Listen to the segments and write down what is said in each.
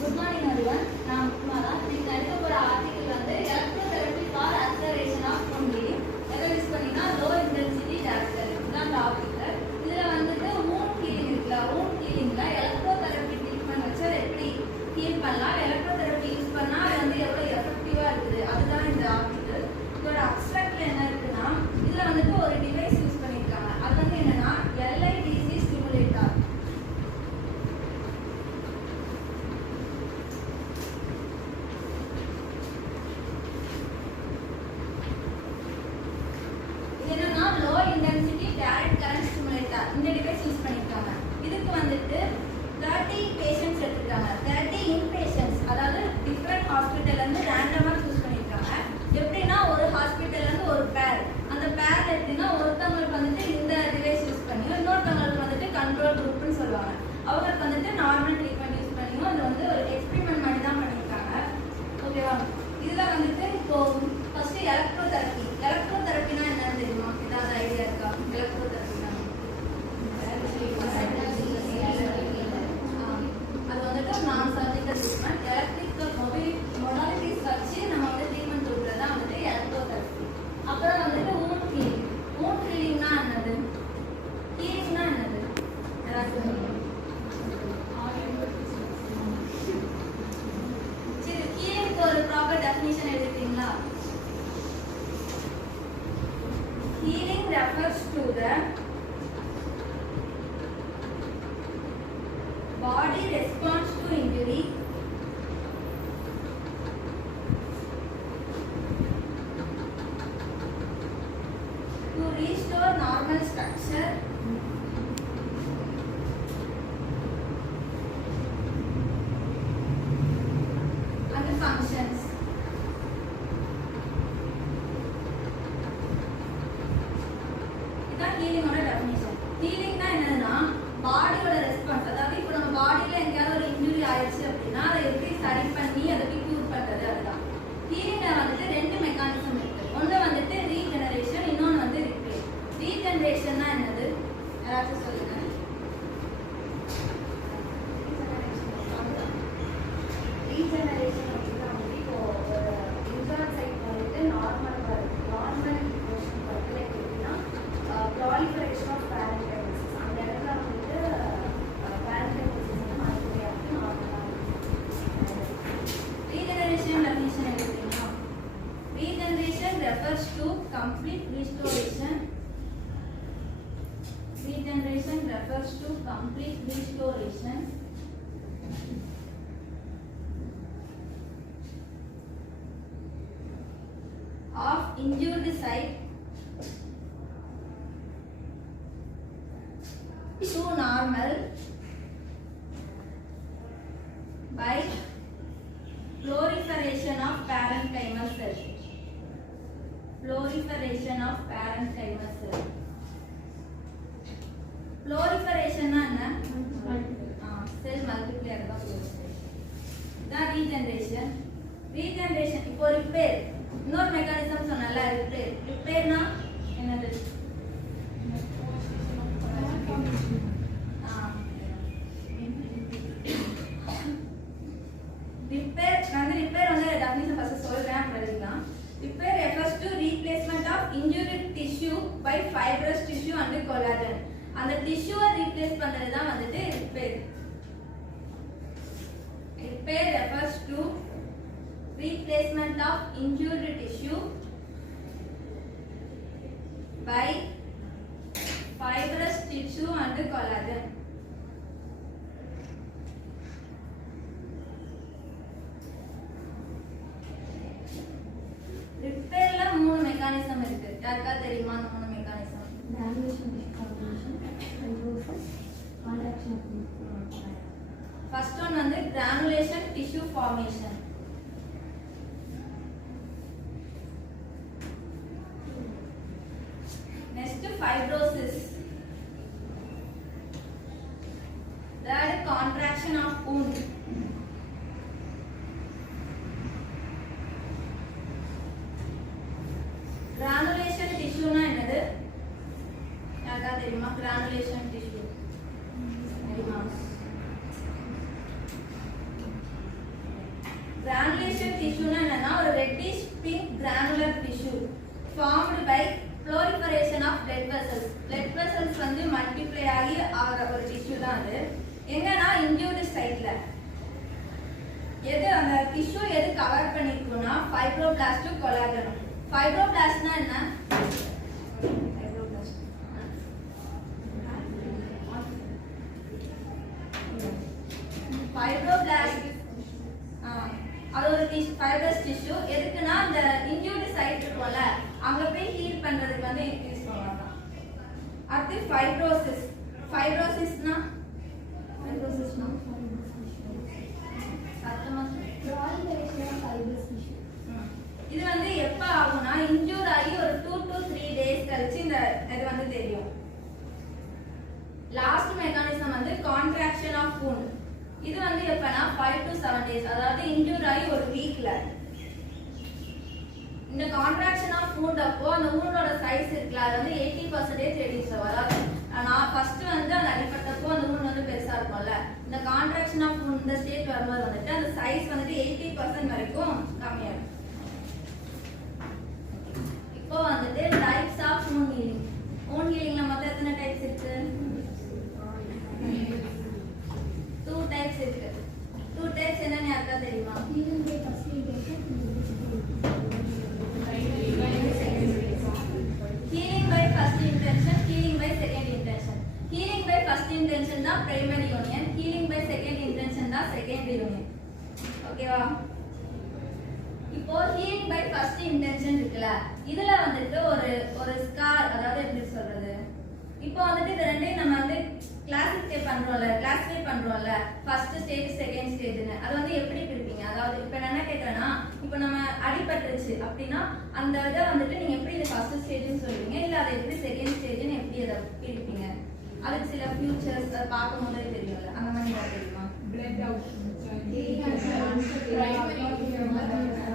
Good morning everyone. நான் முக்மாலா. இன்னைக்கு எடுக்க போற ஆர்டிகல் வந்து electrotherapy for acceleration of wound healing. எதை யூஸ் பண்ணினா லோ இன்டென்சிட்டி டாக்டர். இதுதான் டாபிக். இதுல வந்துட்டு wound healing இருக்குல, wound healingல எலக்ட்ரோதெரபி ட்ரீட்மெண்ட் வச்சு எப்படி ஹீல் பண்ணலாம், எலக்ட்ரோதெரபி யூஸ் பண்ணா அது வந்து எவ்வளவு எஃபெக்டிவா இருக்குது அதுதான் இந்த ஆர்டிகல். இதோட அப்ஸ்ட்ராக்ட்ல என்ன இருக்குன்னா இதுல வந்துட்டு ஒரு டிவைஸ் யூஸ் பண்ணிருக்காங்க. அது வந்து என்னன்னா LIDC stimulator. Low intensity direct current stimulator இந்த டிவைஸ் யூஸ் பண்ணிருக்காங்க. இதுக்கு வந்துட்டு 30 பேஷண்ட்ஸ் எடுத்துட்டாங்க. 30 இன்பேஷண்ட்ஸ், அதாவது டிஃபரண்ட் ஹாஸ்பிட்டல்ல இருந்து ரேண்டமா சூஸ் பண்ணிருக்காங்க. எப்படின்னா ஒரு ஹாஸ்பிட்டல்ல இருந்து ஒரு பேர், அந்த பேர் எப்படின்னா ஒருத்தவங்களுக்கு வந்துட்டு இந்த டிவைஸ் யூஸ் பண்ணியும் இன்னொருத்தவங்களுக்கு வந்துட்டு கண்ட்ரோல் குரூப்னு சொல்லுவாங்க. அவங்களுக்கு வந்துட்டு நார்மல் ட்ரீட்மெண்ட் யூஸ் பண்ணியும் அது வந்து ஒரு எக்ஸ்பெரிமெண்ட் மாதிரி தான் பண்ணியிருக்காங்க. ஓகேவா? இதுல வந்துட்டு இப்போ ஃபர்ஸ்ட் எலக்ட்ரோதெரபி. எலக்ட்ரோதெரபினா என்னன்னு தெரியுமா? ஏதாவது ஐடியா இருக்கா? எலக்ட்ரோதெரபினா அது வந்துட்டு நான் சர்ஜிக்கல் ட்ரீட்மெண்ட். எலக்ட்ரிக்கல் மொடாலிட்டிஸ் வச்சு நம்ம வந்து ட்ரீட்மெண்ட் கொடுக்குறது தான் வந்துட்டு எலக்ட்ரோதெரபி. அப்புறம் வந்துட்டு wound healing. wound healingனா என்னது? ஹீலிங்னா என்னது? சரி, ஹீலிங்க்கு ஒரு ப்ராப்பர் டெஃபினிஷன் எழுதிட்டீங்களா? Healing refers to the body response to injury to restore normal structure and functions. ஹீலிங்கோட டெஃபினிஷன். ஹீலிங்னா என்னன்னா பாடியோட ரெஸ்பான்ஸ், அதாவது இப்போ நம்ம பாடியில எங்கேயாவது ஒரு இன்ஜுரி ஆயிடுச்சு அப்படின்னா அதை எப்படி சரி பண்ணி அதை கியூர் பண்றது, அதுதான். ஹீலிங்ல வந்துட்டு ரெண்டு மெக்கானிசம் இருக்கு. ஒன்று வந்துட்டு ரீஜெனரேஷன், இன்னொன்று வந்து ரிப்பேர். ரீஜெனரேஷன்னா என்னது? யாராச்சும் சொல்லுங்க. ரீஜெனரேஷன் அப்படின்னா வந்து இப்போ ஒரு இன்ஜூர்ட் சைட் வந்துட்டு நார்மல் போர்ஷன் வந்து எப்படின்னா ப்ராலிஃபரேஷன் ஆஃப் பேரன்டைமசிஸ், அந்த இடத்துல வந்துட்டு பேரன்டைமசிஸ் வந்து மறுபடியும் நார்மலாக ரீஜெனரேஷன் டெஃபினிஷன் எடுத்தீங்கன்னா regeneration refers to complete restoration. Regeneration refers to complete restoration of injured site to normal by proliferation of parenchymal cell. Proliferation of parenchymal cell. Proliferation na enna? Cell multiplier da proliferation. Da regeneration. Regeneration இப்போ repair. இன்னொரு mechanism சொன்னல repair. Repair na என்னது? repair வந்து definition first சொல்றேன், அப்புறம் எழுதிக்கலாம். Repair refers to replacement of injured tissue by fibrous tissue and collagen. அந்த டிஷ்யூவை replace பண்றது தான் வந்துட்டு repair. Repair refers to replacement of injured tissue by fibrous tissue and collagen. ரிப்பேர்ல மூணு மெக்கானிசம் இருக்கு. யாருக்கா தெரியுமா அந்த மூணு மெக்கானிசம்? கிரானுலேஷன், டிஸ்கார்பனேஷன், ஃபைப்ரோசிஸ், கான்ட்ராக்ஷன். ஃபர்ஸ்ட் ஒன் வந்து granulation tissue formation. Next fibrosis. Third contraction of wound. Granulation டிஷ்யூனா என்னது? யாருக்கா தெரியுமா? கிரானுலேஷன் டிஷ்யூ தெரியுமா? கிரானுலேஷன் டிஷ்யூனா என்னன்னா ஒரு reddish pink granular tissue formed by proliferation of blood vessels. blood vessels வந்து மல்டிப்ளை ஆகி ஆகிற ஒரு டிஷ்யூ தான் அது. எங்கன்னா இன்ஜூர்டு சைட்ல எது அந்த டிஷ்யூ எது கவர் பண்ணிருக்கும்னா ஃபைப்ரோபிளாஸ்ட் கொலாஜன். ஃபைப்ரோபிளாஸ்ட்னா என்ன? ஃபைப்ரோபிளாஸ்ட் அது ஒரு ஃபைப்ரஸ் டிஷ்யூ. எதுக்குன்னா அந்த இன்ஜூர்டு சைட் இருக்கும்ல அங்க போய் ஹீல் பண்றதுக்கு வந்து யூஸ் பண்ணுவாங்க. அடுத்து ஃபைப்ரோசிஸ். ஃபைப்ரோசிஸ்னா இது வந்து எப்ப ஆகும்னா இன்ஜூர் ஆகி ஒரு 2 to 3 days கழிச்சு இந்த இது வந்து தெரியும். லாஸ்ட் மெக்கானிசம் வந்து கான்ட்ராக்ஷன் ஆஃப் wound. இது வந்து எப்பனா 5 to 7 days, அதாவது இன்ஜூர் ஆகி ஒரு வீக்ல இந்த கான்ட்ராக்ஷன் ஆஃப் wound அப்போ அந்த woundோட சைஸ் இருக்குல அது வந்து 80% ரெடியூஸ் ஆகும். அதாவது நான் ஃபர்ஸ்ட் வந்து அந்த அடிபட்டப்போ அந்த wound வந்து பெருசா இருக்கும்ல, இந்த கான்ட்ராக்ஷன் ஆஃப் wound இந்த ஸ்டேஜ் வரும்போது வந்துட்டு அந்த சைஸ் வந்துட்டு 80% வரைக்கும் கம்மியாகும். இப்போ வந்துட்டு types of wound healing. wound healingல மொத்தம் எத்தனை டைப்ஸ் இருக்கு? 2 டைப்ஸ் இருக்கு. 2 டைப்ஸ் என்னன்னு யாருக்கா தெரியுமா? healing by first intention, healing by first intention, healing by second intention. healing by first intention தான் primary union, healing by second intention தான் secondary union. ஓகேவா? இப்போ healing by first intention இருக்குல, இதுல வந்துட்டு ஒரு ஸ்கார், அதாவது எப்படி சொல்றது, இப்போ வந்துட்டு இந்த ரெண்டையும் நம்ம வந்து கிளாசிஃபை பண்றோம்ல ஃபர்ஸ்ட் ஸ்டேஜ் செகண்ட் ஸ்டேஜ்னு. அது வந்து எப்படி பிரிப்பீங்க? அதாவது இப்போ நான் என்ன கேட்கறேன்னா, இப்போ நம்ம அடிபட்டுருச்சு அப்படின்னா அந்த இதை வந்துட்டு நீங்க எப்படி இது ஃபர்ஸ்ட் ஸ்டேஜ்னு சொல்லுவீங்க, இல்ல அதை எப்படி செகண்ட் ஸ்டேஜ்னு எப்படி அதை பிரிப்பீங்க? அதுக்கு சில ஃபியூச்சர்ஸ் அதை பார்க்கும் போதே தெரியும்ல, அந்த மாதிரி ஏதாவது தெரியுமா? பிளட் அவுட்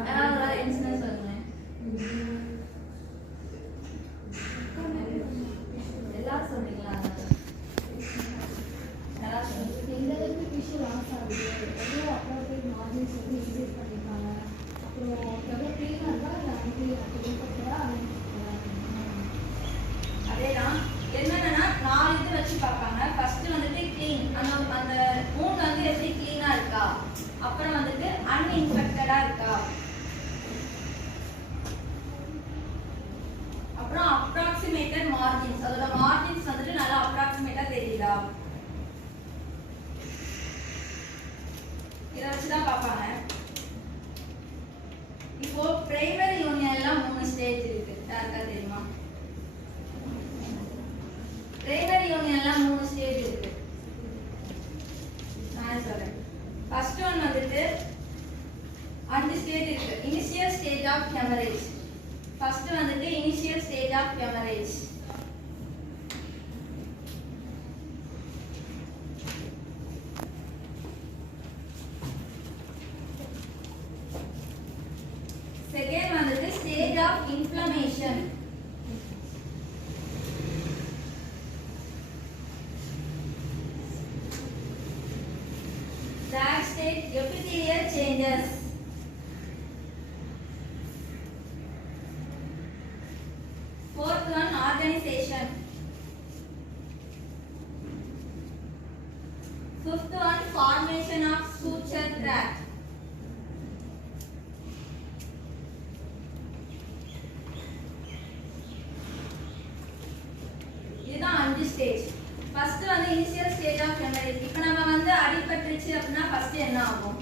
யாராவது இன்சிடென்ட் சொல்லுங்க. எல்லாரும் சொல்றீங்களா? எந்த அளவுக்கு டிஷ்யூ லாஸ் ஆகுது, எவ்வளோ அப்ரோப்ரியேட் மார்ஜின்ஸ் வந்து இன்க்ரீஸ் பண்ணியிருக்காங்க, அப்புறம் எவ்வளோ க்ளீனாக இருக்கா இல்லை அதேதான். என்னன்னா 4 இது வச்சு பார்ப்பாங்க. ஃபர்ஸ்ட் வந்துட்டு க்ளீன், அந்த wound வந்து எப்படி க்ளீனா இருக்கா, அப்புறம் வந்துட்டு அன்இன்ஃபெக்டடா இருக்கா, அப்புறம் அப்ராக்சிமேட்டட் மார்ஜின்ஸ், அதோட மார்ஜின்ஸ் வந்துட்டு நல்லா அப்ராக்சிமேட்டா தெரியுதா, இத வச்சு தான் பார்ப்பாங்க. இப்போ பிரைமரி யூனியன்ல 3 ஸ்டேஜ் இருக்கு, யாருக்கா தெரியுமா? பிரைமரி யூனியன்ல 3 ஸ்டேஜ் இருக்கு. நான் சொல்றேன். ஃபர்ஸ்ட் ஒன் வந்துட்டு 5 ஸ்டேஜ் இருக்கு. Initial stage of haemorrhage. First வந்துட்டு initial stage of haemorrhage. Second வந்துட்டு stage of inflammation. That stage epithelial changes. Fourth one organization. Fifth one formation of suture tract. இதுதான் 5 stage. First வந்து initial stage of haemorrhage. இப்போ நம்ம வந்து அடிபட்டுருச்சு அப்படின்னா first என்ன ஆகும்?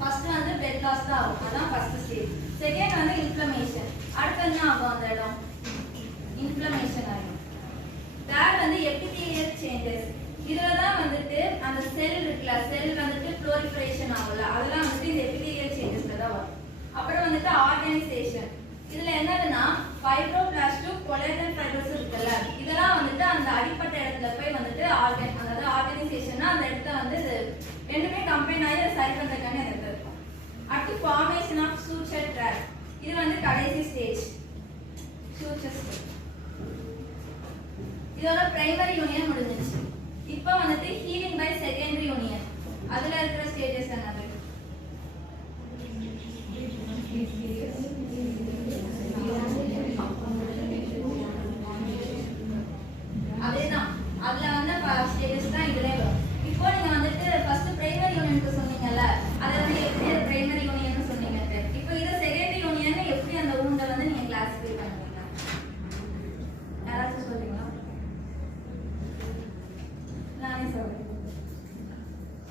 ஃபர்ஸ்ட் வந்து பிளட் லாஸ் தான் ஆகும், அதான் ஃபர்ஸ்ட் ஸ்டேஜ். செகண்ட் வந்து இன்ஃப்ளமேஷன். அடுத்து என்ன ஆகும்? அந்த இடம் இன்ஃப்ளமேஷன் ஆகும். தேர்ட் வந்து எபிதீலியல் சேஞ்சஸ். இதுல தான் வந்துட்டு அந்த செல் இருக்குல்ல, செல் வந்துட்டு ப்ரோலிஃபரேஷன் ஆகும்ல, அதெல்லாம் வந்துட்டு இந்த எபிதீலியல் சேஞ்சஸ்ல தான் வரும். அப்புறம் வந்துட்டு ஆர்கனைசேஷன். இதுல என்னதுன்னா ஃபைப்ரோபிளாஸ்ட் கொலாஜன் ஃபைபர்ஸ் இருக்குல்ல, இதெல்லாம் வந்துட்டு அந்த அடிப்பட்ட இடத்துல போய் வந்துட்டு அதாவது ஆர்கனைசேஷன்னா அந்த இடத்துல வந்து இது ரெண்டுமே கம்பைன் ஆகி சரி பண்றதுக்கான இடத்துல இருக்கும். அடுத்து ஃபார்மேஷன் ஆஃப் சூச்சர் ட்ராக். இது வந்து கடைசி ஸ்டேஜ், சூச்சர் ஸ்டேஜ். இதோட பிரைமரி யூனியன் முடிஞ்சிருச்சு. இப்போ வந்துட்டு ஹீலிங் பை செகண்டரி யூனியன் அதுல இருக்கிற ஸ்டேஜஸ் என்னது? அதேதான், அதுல வந்து ஸ்டேஜஸ் தான் இதுல வரும். இப்போ நீங்க வந்துட்டு ஃபர்ஸ்ட் பிரைமரி யூனியனுக்கு சொன்னீங்கல்ல, அதை வந்து எப்படி பிரைமரி யூனியன் சொன்னீங்க. இப்போ இதை செகண்டரி யூனியன் எப்படி அந்த ஊண்டை வந்து நீங்க கிளாஸிஃபை பண்ணுவீங்க? யாராச்சும் சொல்றீங்களா? நானே சொல்றேன்.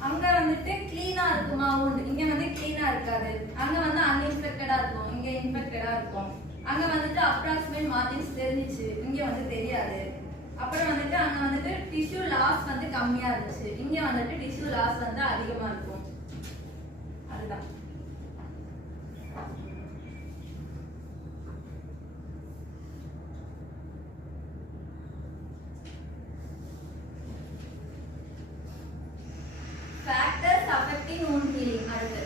அங்க வந்துட்டு கிளீனா இருக்குமா ஊண்டு, இங்க வந்து கிளீனா இருக்காது. அங்க வந்து அன்இன்ஃபெக்டடா இருக்கும், இங்க இன்ஃபெக்டடா இருக்கும். அங்க வந்துட்டு அப்ராக்சிமேட் மார்ஜின்ஸ் தெரிஞ்சிச்சு, இங்க வந்து தெரியாது. அப்புறம் வந்துட்டு அங்க வந்துட்டு டிஷ்யூ லாஸ் வந்து கம்மியா இருந்துச்சு, இங்க வந்துட்டு டிஷ்யூ லாஸ் வந்து அதிகமா இருக்கும். அதுதான். Factors affecting wound healing. அடுத்து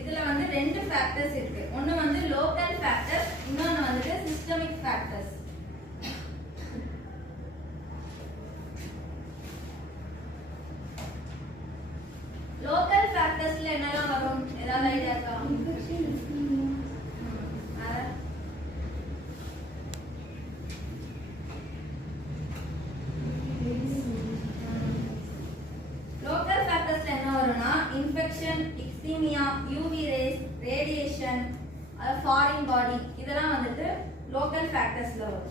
இதுல வந்து ரெண்டு ஃபேக்டர்ஸ் இருக்கு. ஒன்னு வந்து லோக்கல் ஃபேக்டர்ஸ், இன்னொன்னு வந்துட்டு சிஸ்டமிக் ஃபேக்டர்ஸ். லோக்கல் ஃபேக்டர்ஸ்ல என்னெல்லாம் வரும்? ஏதாவது ஐடியா இருக்கா? லோக்கல் ஃபேக்டர்ஸ்ல என்ன வரும்னா இன்ஃபெக்ஷன், எக்ஸீமியா, UV rays, radiation, foreign body, இதெல்லாம் வந்துட்டு லோக்கல் ஃபேக்டர்ஸ்ல வரும்.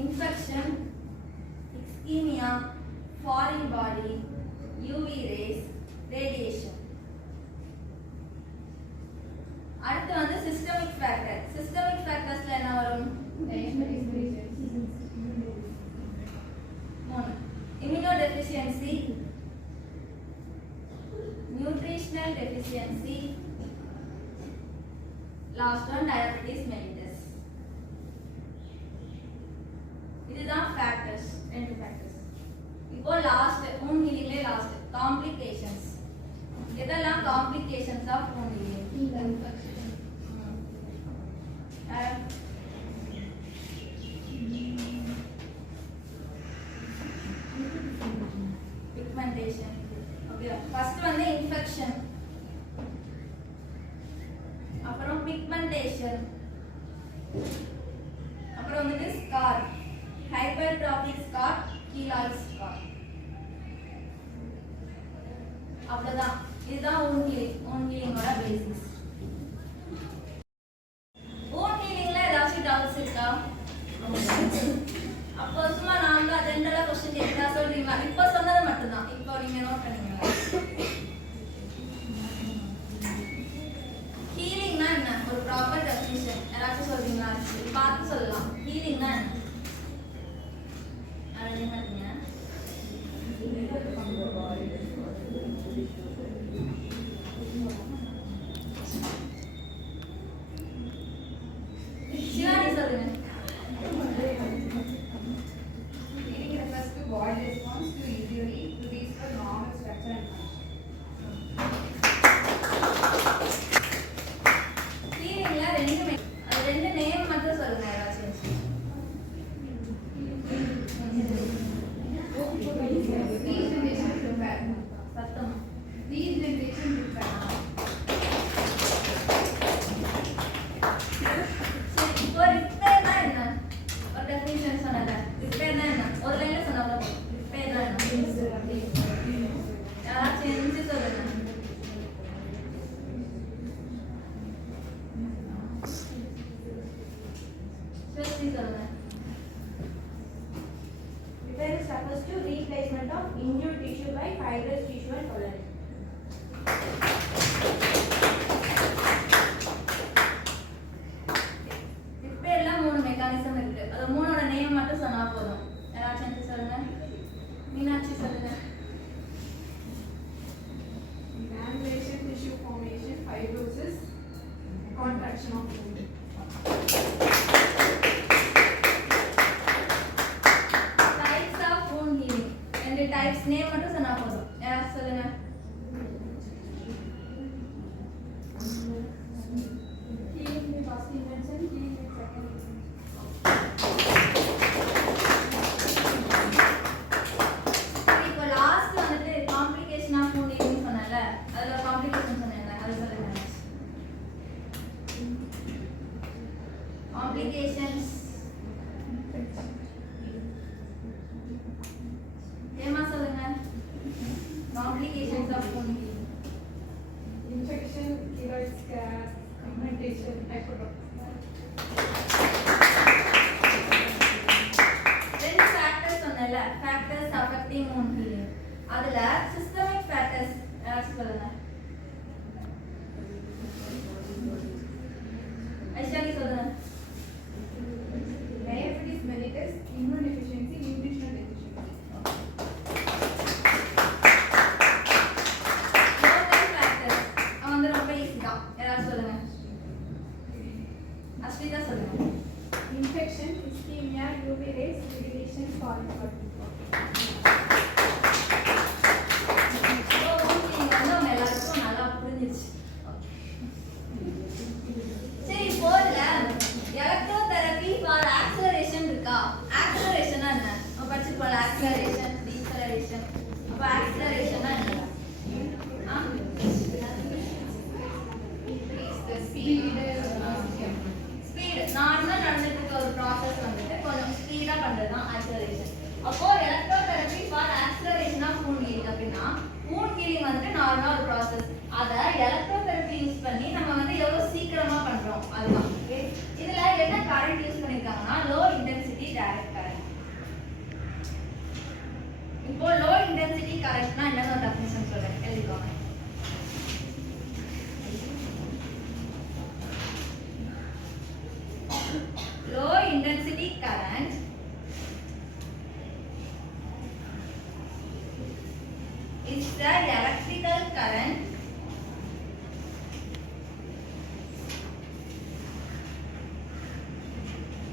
இன்ஃபெக்ஷன், எக்ஸீமியா, foreign body, UV rays, radiation. அடுத்து வந்து சிஸ்டமிக் ஃபேக்டர். சிஸ்டமிக் ஃபேக்டர்ஸ்ல என்ன வரும்? immunodeficiency, nutritional deficiency, last one diabetes mellitus. இதுதான் ஃபேக்டர்ஸ், ரெண்டு ஃபேக்டர்ஸ். இப்போ லாஸ்ட் wound healingல லாஸ்ட் காம்ப்ளிகேஷன்ஸ். இதெல்லாம் complications of wound healing. Pigmentation. Okay. First வந்து infection. அப்புறம் pigmentation. அப்புறம் வந்துட்டு scar. Hypertrophic scar, keloid scar. அவ்வளவுதான். இதுதான் wound healing. wound healing ஓட பேசிக்ஸ். wound healingல ஏதாச்சும் டவுட்ஸ் இருக்கா? அப்போ சும்மா நாமளா ஜெனரலா क्वेश्चन கேட்டா சொல்றீங்களா? இப்போ சொன்னது மட்டும் தான். இப்போ நீங்க நோட் பண்ணுங்க. ஹீலிங்னா என்ன? ஒரு ப்ராப்பர் டெஃபினிஷன் யாராச்சும் சொல்றீங்களா? பார்த்து சொல்லலாம். ஹீலிங்னா என்ன? அரைஞ்சு மாட்டீங்க. சிவானி சொல்லுங்க. Body response to injury to restore normal structure and function. ஹீலிங்ல ரெண்டு நேம் மட்டும் சொல்லுங்க யாராச்சும். Regeneration repair. சத்தம். Regeneration repair. சரி, இப்போ ரிப்பேர்னா என்ன? ஒரு டெஃபினிஷன் சொன்னல. ரிப்பேர்னா என்ன? ஒரு லைன்ல சொன்னா போதும். ரிப்பேர்னா என்ன? யாராச்சும் எந்திரிச்சு சொல்லுங்க. ஸ்பெசிஃபி சொல்லுங்க. Repair refers to replacement of injured tissue by fibrous tissue and collagen. ரிப்பேர்ல மூணு மெக்கானிசம் இருக்கு. அது மூணோட நேம் மட்டும் சொன்னா போதும். யாராச்சும் எந்திரிச்சு சொல்லுங்க. மீனாட்சி சொல்லுங்க. Granulation, tissue formation, fibrosis, contraction of wound. Types of wound healing. ரெண்டு டைப்ஸ் நேம் மட்டும் சொன்னா போதும். யாராச்சும் சொல்லுங்க. complications of wound healing? Infection, keloid scars, pigmentation, hypertrophy. ரெண்டு ஃபேக்டர்ஸ் சொன்னல, ஃபேக்டர்ஸ் அஃபெக்டிங் wound healing. அதுல சிஸ்டமிக் ஃபேக்டர்ஸ் யாராச்சும் சொல்லுங்க. ஐஷாலி சொல்லுங்க. Diabetes mellitus, immunodeficiency, nutritional deficiency. Local factors அவங்க வந்து ரொம்ப ஈஸி தான். யாராவது சொல்லுங்க. அஸ்விதா சொல்லுங்க. Infection, ischemia, UV rays, radiation, falling body. எல்லாருக்கும் நல்லா புரிஞ்சிச்சு. சரி, இப்போ இதுல எலக்ட்ரோதெரபி ஃபார் ஆக்ஸலரேஷன் இருக்கா? ஆக்ஸலரேஷனா என்ன? நம்ம படிச்சிருப்போம் ஆக்ஸலரேஷன், டீசலரேஷன். அப்ப ஆக்ஸலரேஷனா என்ன? ஸ்பீட் நார்மலா நடந்துட்டு இருக்க ஒரு ப்ராசஸ் வந்துட்டு கொஞ்சம் ஸ்பீடா பண்றது தான் ஆக்ஸலரேஷன். அப்போ electrotherapy for acceleration of wound healing அப்படின்னா wound healing வந்துட்டு நார்மலா ஒரு ப்ராசஸ். அத எலக்ட்ரோதெரபி யூஸ் பண்ணி நம்ம வந்து எவ்வளவு சீக்கிரமா பண்றோம் அதுதான். இதுல என்ன கரண்ட் யூஸ் பண்ணிருக்காங்கன்னா லோ இன்டென்சிட்டி டைரக்ட் கரண்ட். இப்போ லோ இன்டென்சிட்டி கரண்ட்னா என்னன்னு டெஃபினிஷன் சொல்றேன், எழுதிக்கோங்க. Low intensity current is the electrical current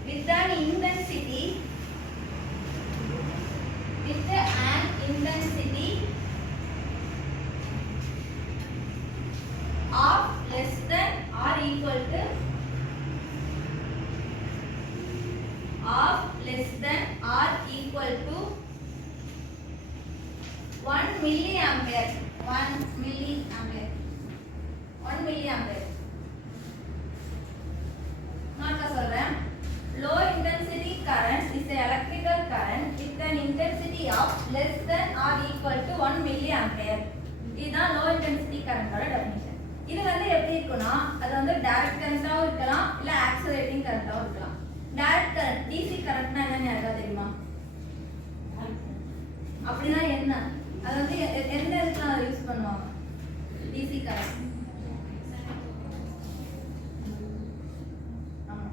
with an intensity of less than or equal to 1 milliampere. 1 milliampere. நான் சொல்றேன். Low intensity current is the electrical current with an intensity of less than or equal to 1 milliampere. இதுதான் low intensity current ஓட definition. இது வந்து எப்படி இருக்கும்னா அது வந்து டைரக்ட் கரண்டாவும் இருக்கலாம் இல்ல ஆக்ஸலரேட்டிங் கரண்டாவும் இருக்கலாம். டைரக்ட் கரண்ட் DC கரண்ட்னா என்னன்னு யாருக்கா தெரியுமா? அப்படின்னா என்ன? அது வந்து எந்த இடத்துல அதை யூஸ் பண்ணுவாங்க? DC current. ஆமா.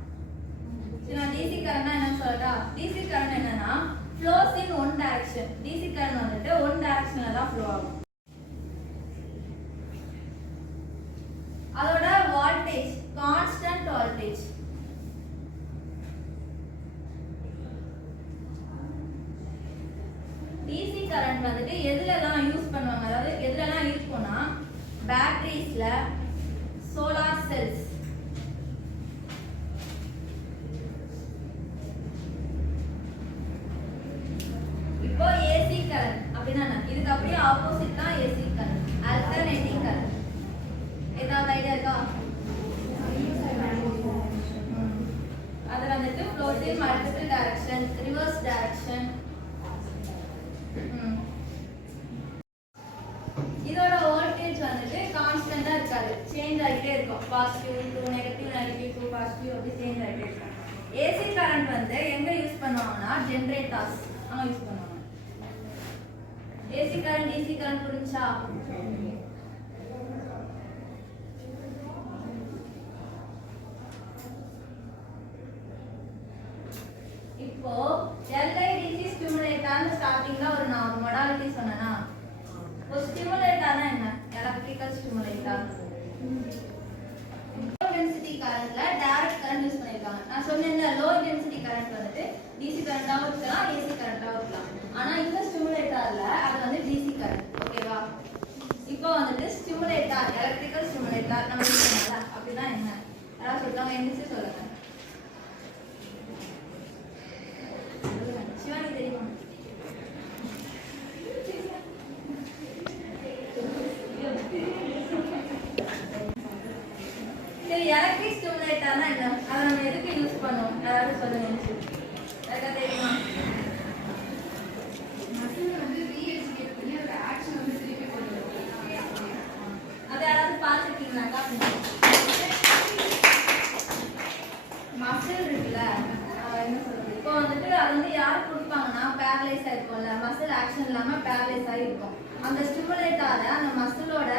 சரி, நான் DC கரண்ட்னா என்னன்னு சொல்லட்டா? DC கரண்ட் என்னன்னா flows in one direction. DC current வந்துட்டு one directionல தான் flow ஆகும். அதோட voltage constant voltage. DC current வந்துட்டு எதுலலாம் யூஸ் பண்ணுவாங்க, அதாவது எதுலலாம் இருக்கும்னா பேட்டரிஸ்ல, சோலார் செல்ஸ், இப்போ AC கரண்ட் அப்படின்னா இதுக்கு அப்படியே ஆப்போசிட் தான் AC கரண்ட், அல்டர்னேட்டிங் கரண்ட். ஏதாவது ஐடியா இருக்கா? அது வந்துட்டு flows in multiple direction, reverse direction. இதோட வோல்டேஜ் வந்துட்டு கான்ஸ்டன்ட்டா இருக்காது, சேஞ்ச் ஆகிட்டே இருக்கும். Positive to negative, negative to positive அப்படி சேஞ்ச் ஆகிட்டே இருக்கும். ஏசி கரண்ட் வந்து எங்க யூஸ் பண்ணுவாங்கன்னா ஜெனரேட்டர்ஸ் அங்க யூஸ் பண்ணுவாங்க. ஏசி கரண்ட் டிசி கரண்ட் புரிஞ்சா? இப்போ LIDC ஸ்டிமுலேட்டர்னு ஸ்டார்டிங்ல ஒரு நான் மோடாலிட்டி சொன்னேனா, ஒரு ஸ்டிமுலேட்டர்னா என்ன? Electrical stimulator. லோ இன்டென்சிட்டி கரண்ட்ல டைரக்ட் கரண்ட் யூஸ் பண்ணிருக்காங்க. நான் சொன்னேன்ல லோ இன்டென்சிட்டி கரண்ட் வந்துட்டு DC கரண்டாவும் இருக்கலாம், AC கரண்டாவும் இருக்கலாம். ஆனா இந்த ஸ்டிமுலேட்டர்ல அது வந்து DC கரண்ட். ஓகேவா? இப்போ வந்துட்டு ஸ்டிமுலேட்டர், எலக்ட்ரிக்கல் ஸ்டிமுலேட்டர் நம்ம யூஸ் பண்ணலாம். அப்படினா என்ன? யாராவது சொல்றாங்க? எந்திரிச்சு சொல்லுங்க. சிவானி தெரியுமா? சரி, எலக்ட்ரிக் ஸ்டிமுலேட்டர்னா என்ன? அதை நம்ம எதுக்கு யூஸ் பண்ணுவோம்? யாராவது சொல்லுங்க. யாருக்கா தெரியுமா? மசில் வந்து ரீஎஜுகேட் பண்ணி அதோட ஆக்ஷன் வந்து திருப்பி கொண்டு மாதிரி இருக்கும். அந்த ஸ்டிமுலேட்டார அந்த மசிலோட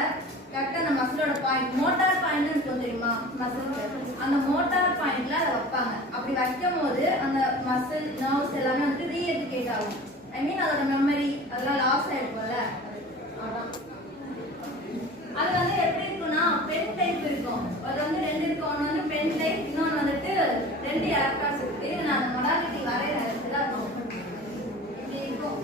கரெக்டாக அந்த மசிலோட பாயிண்ட் மோட்டார் பாயிண்ட் இருக்கும் தெரியுமா மசிலுக்கு, அந்த மோட்டார் பாயிண்ட்ல அதை வைப்பாங்க. அப்படி வைக்கும் போது அந்த மசில் நர்வ்ஸ் எல்லாமே வந்துட்டு ரீஎஜுகேட் ஆகும். ஐ மீன் அதோட மெமரி அதெல்லாம் லாஸ் ஆயிருக்கும்ல. அது வந்து எப்படி இருக்கும்னா பென் டைப் இருக்கும். அது வந்து 2 இருக்கும். ஒன்று வந்து பென் டைப், இன்னொன்று வந்துட்டு 2 எலக்ட்ரான்ஸ் இருக்கு. இது நான் மொடாலிட்டி வரைய தான் இருக்கும். இப்படி இருக்கும்.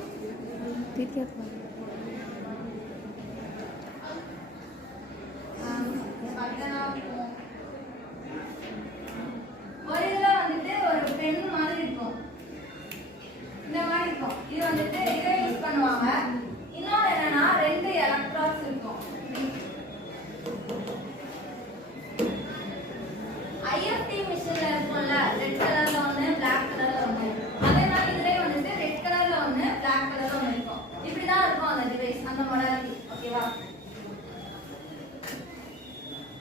ஒரு இதுல வந்துட்டு ஒரு பென் மாதிரி இருக்கும், இந்த மாதிரி இருக்கும். இது வந்துட்டு இதை யூஸ் பண்ணுவாங்க. இன்னொன்று என்னன்னா 2 எலக்ட்ரான்ஸ் இருக்கும். ஐஎஃப்டி மிஷின்ல இருக்கும்ல, ரெட் கலர்ல ஒன்று பிளாக் கலர்ல ஒன்று, அதே மாதிரி இதுலயும் வந்துட்டு ரெட் கலர்ல ஒன்று பிளாக் கலர்ல ஒன்று இருக்கும். இப்படிதான் இருக்கும் அந்த டிவைஸ், அந்த மொடாலிட்டி. ஓகேவா?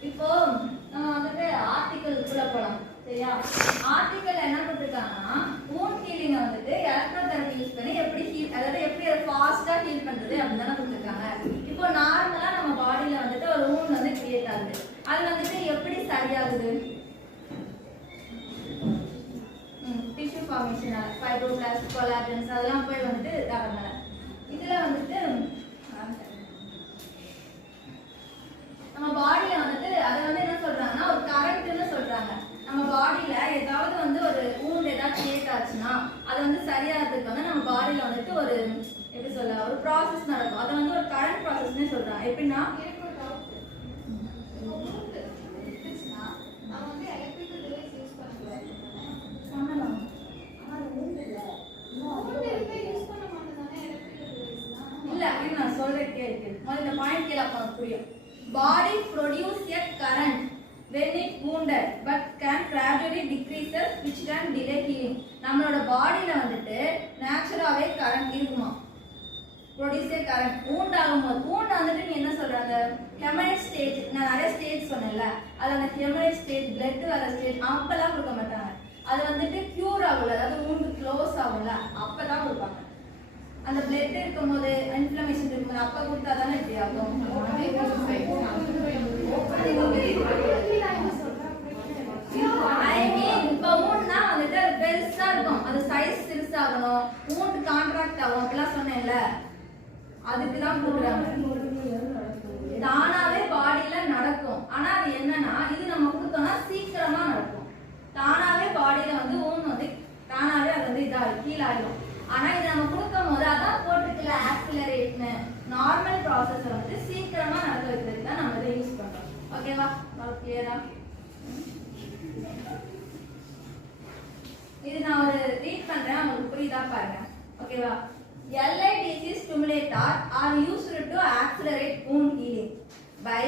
இப்போ நம்ம வந்துட்டு ஆர்டிகல்குள்ள போலாம். சரியா? ஆர்டிகல் என்ன பண்ணிருக்காங்கன்னா வூண்ட் ஹீலிங் வந்துட்டு எலக்ட்ரோதெரபி யூஸ் பண்ணி எப்படி ஹீல், அதாவது எப்படி ஃபாஸ்டா ஹீல் பண்றது அப்படின்னு கொடுத்துருக்காங்க. இப்போ நார்மலா நம்ம பாடியில வந்துட்டு ஒரு வூண்ட் வந்து கிரியேட் ஆகுது. அது வந்துட்டு எப்படி சரியாகுது? டிஷ்யூ ஃபார்மேஷனால, ஃபைப்ரோபிளாஸ்ட், கொலாஜன்ஸ் அதெல்லாம் போய் வந்துட்டு இதாகிறதுனால. இதுல வந்துட்டு நம்ம பாடியில வந்துட்டு அதை வந்து என்ன சொல்றாங்கன்னா ஒரு கரண்ட்னு சொல்றாங்க. நம்ம பாடியில ஏதாவது வந்து ஒரு வூண்ட் ஏதாவது கிரியேட் ஆச்சுன்னா அது வந்து சரியாகிறதுக்கு வந்து நம்ம பாடியில வந்துட்டு ஒரு எப்படி சொல்ல ஒரு ப்ராசஸ் நடக்கும். அதை வந்து ஒரு கரண்ட் ப்ராசஸ்னே சொல்றாங்க. எப்படின்னா இல்ல நான் சொல்றேன் கேட்குது. இந்த பாயிண்ட் கேள அப்ப புரியும். Body produce a current when it wounded but can gradually decreases which can delay healing. நம்மளோட பாடியில வந்துட்டு நேச்சுரலாவே கரண்ட் இருக்குமா, ப்ரொடியூஸ் ஏ கரண்ட். wound ஆகும்போது wound வந்துட்டு நீ என்ன சொல்றாங்க ஹெமரேஜ் ஸ்டேஜ், நான் நிறைய ஸ்டேஜ் சொன்னேன்ல, அது அந்த ஹெமரேஜ் ஸ்டேஜ், பிளட் வர ஸ்டேஜ் அப்பெல்லாம் கொடுக்க மாட்டாங்க. அது வந்துட்டு கியூர் ஆகும்ல, அதாவது wound க்ளோஸ் ஆகும்ல அப்பதான் கொடுப்பாங்க. அந்த பிளட் இருக்கும்போது இன்ஃப்ளமேஷன் இருக்கும்போது அப்ப கொடுத்தா தானே இப்படி ஆகும். ஐ மீன் இப்போ வூண்ட்னா வந்துட்டு அது பெருசா இருக்கும், அது சைஸ் சிறுசாகணும், வூண்ட் கான்ட்ராக்ட் ஆகும் அப்படிலாம் சொன்னேன்ல, அதுக்கு தான் கொடுக்குறாங்க. தானாவே பாடியில நடக்கும். ஆனா அது என்னன்னா இது நம்ம கொடுத்தோம்னா சீக்கிரமா நடக்கும். தானாவே பாடியில வந்து வூண்ட் வந்து தானாவே அது வந்து இதாகும், ஹீல் ஆகிடும். ஆனா இது நம்ம கொடுக்கும் போது அதான் போட்டுக்கல ஆக்சிலரேட்னு, நார்மல் ப்ராசஸ் வந்து சீக்கிரமா நடக்க வைக்கிறதுக்கு தான் நம்ம இதை யூஸ் பண்றோம். ஓகேவா? கிளியரா? இது நான் ஒரு ரீட் பண்றேன், உங்களுக்கு புரியுதா பாருங்க. ஓகேவா? LITC stimulator are used to accelerate wound healing by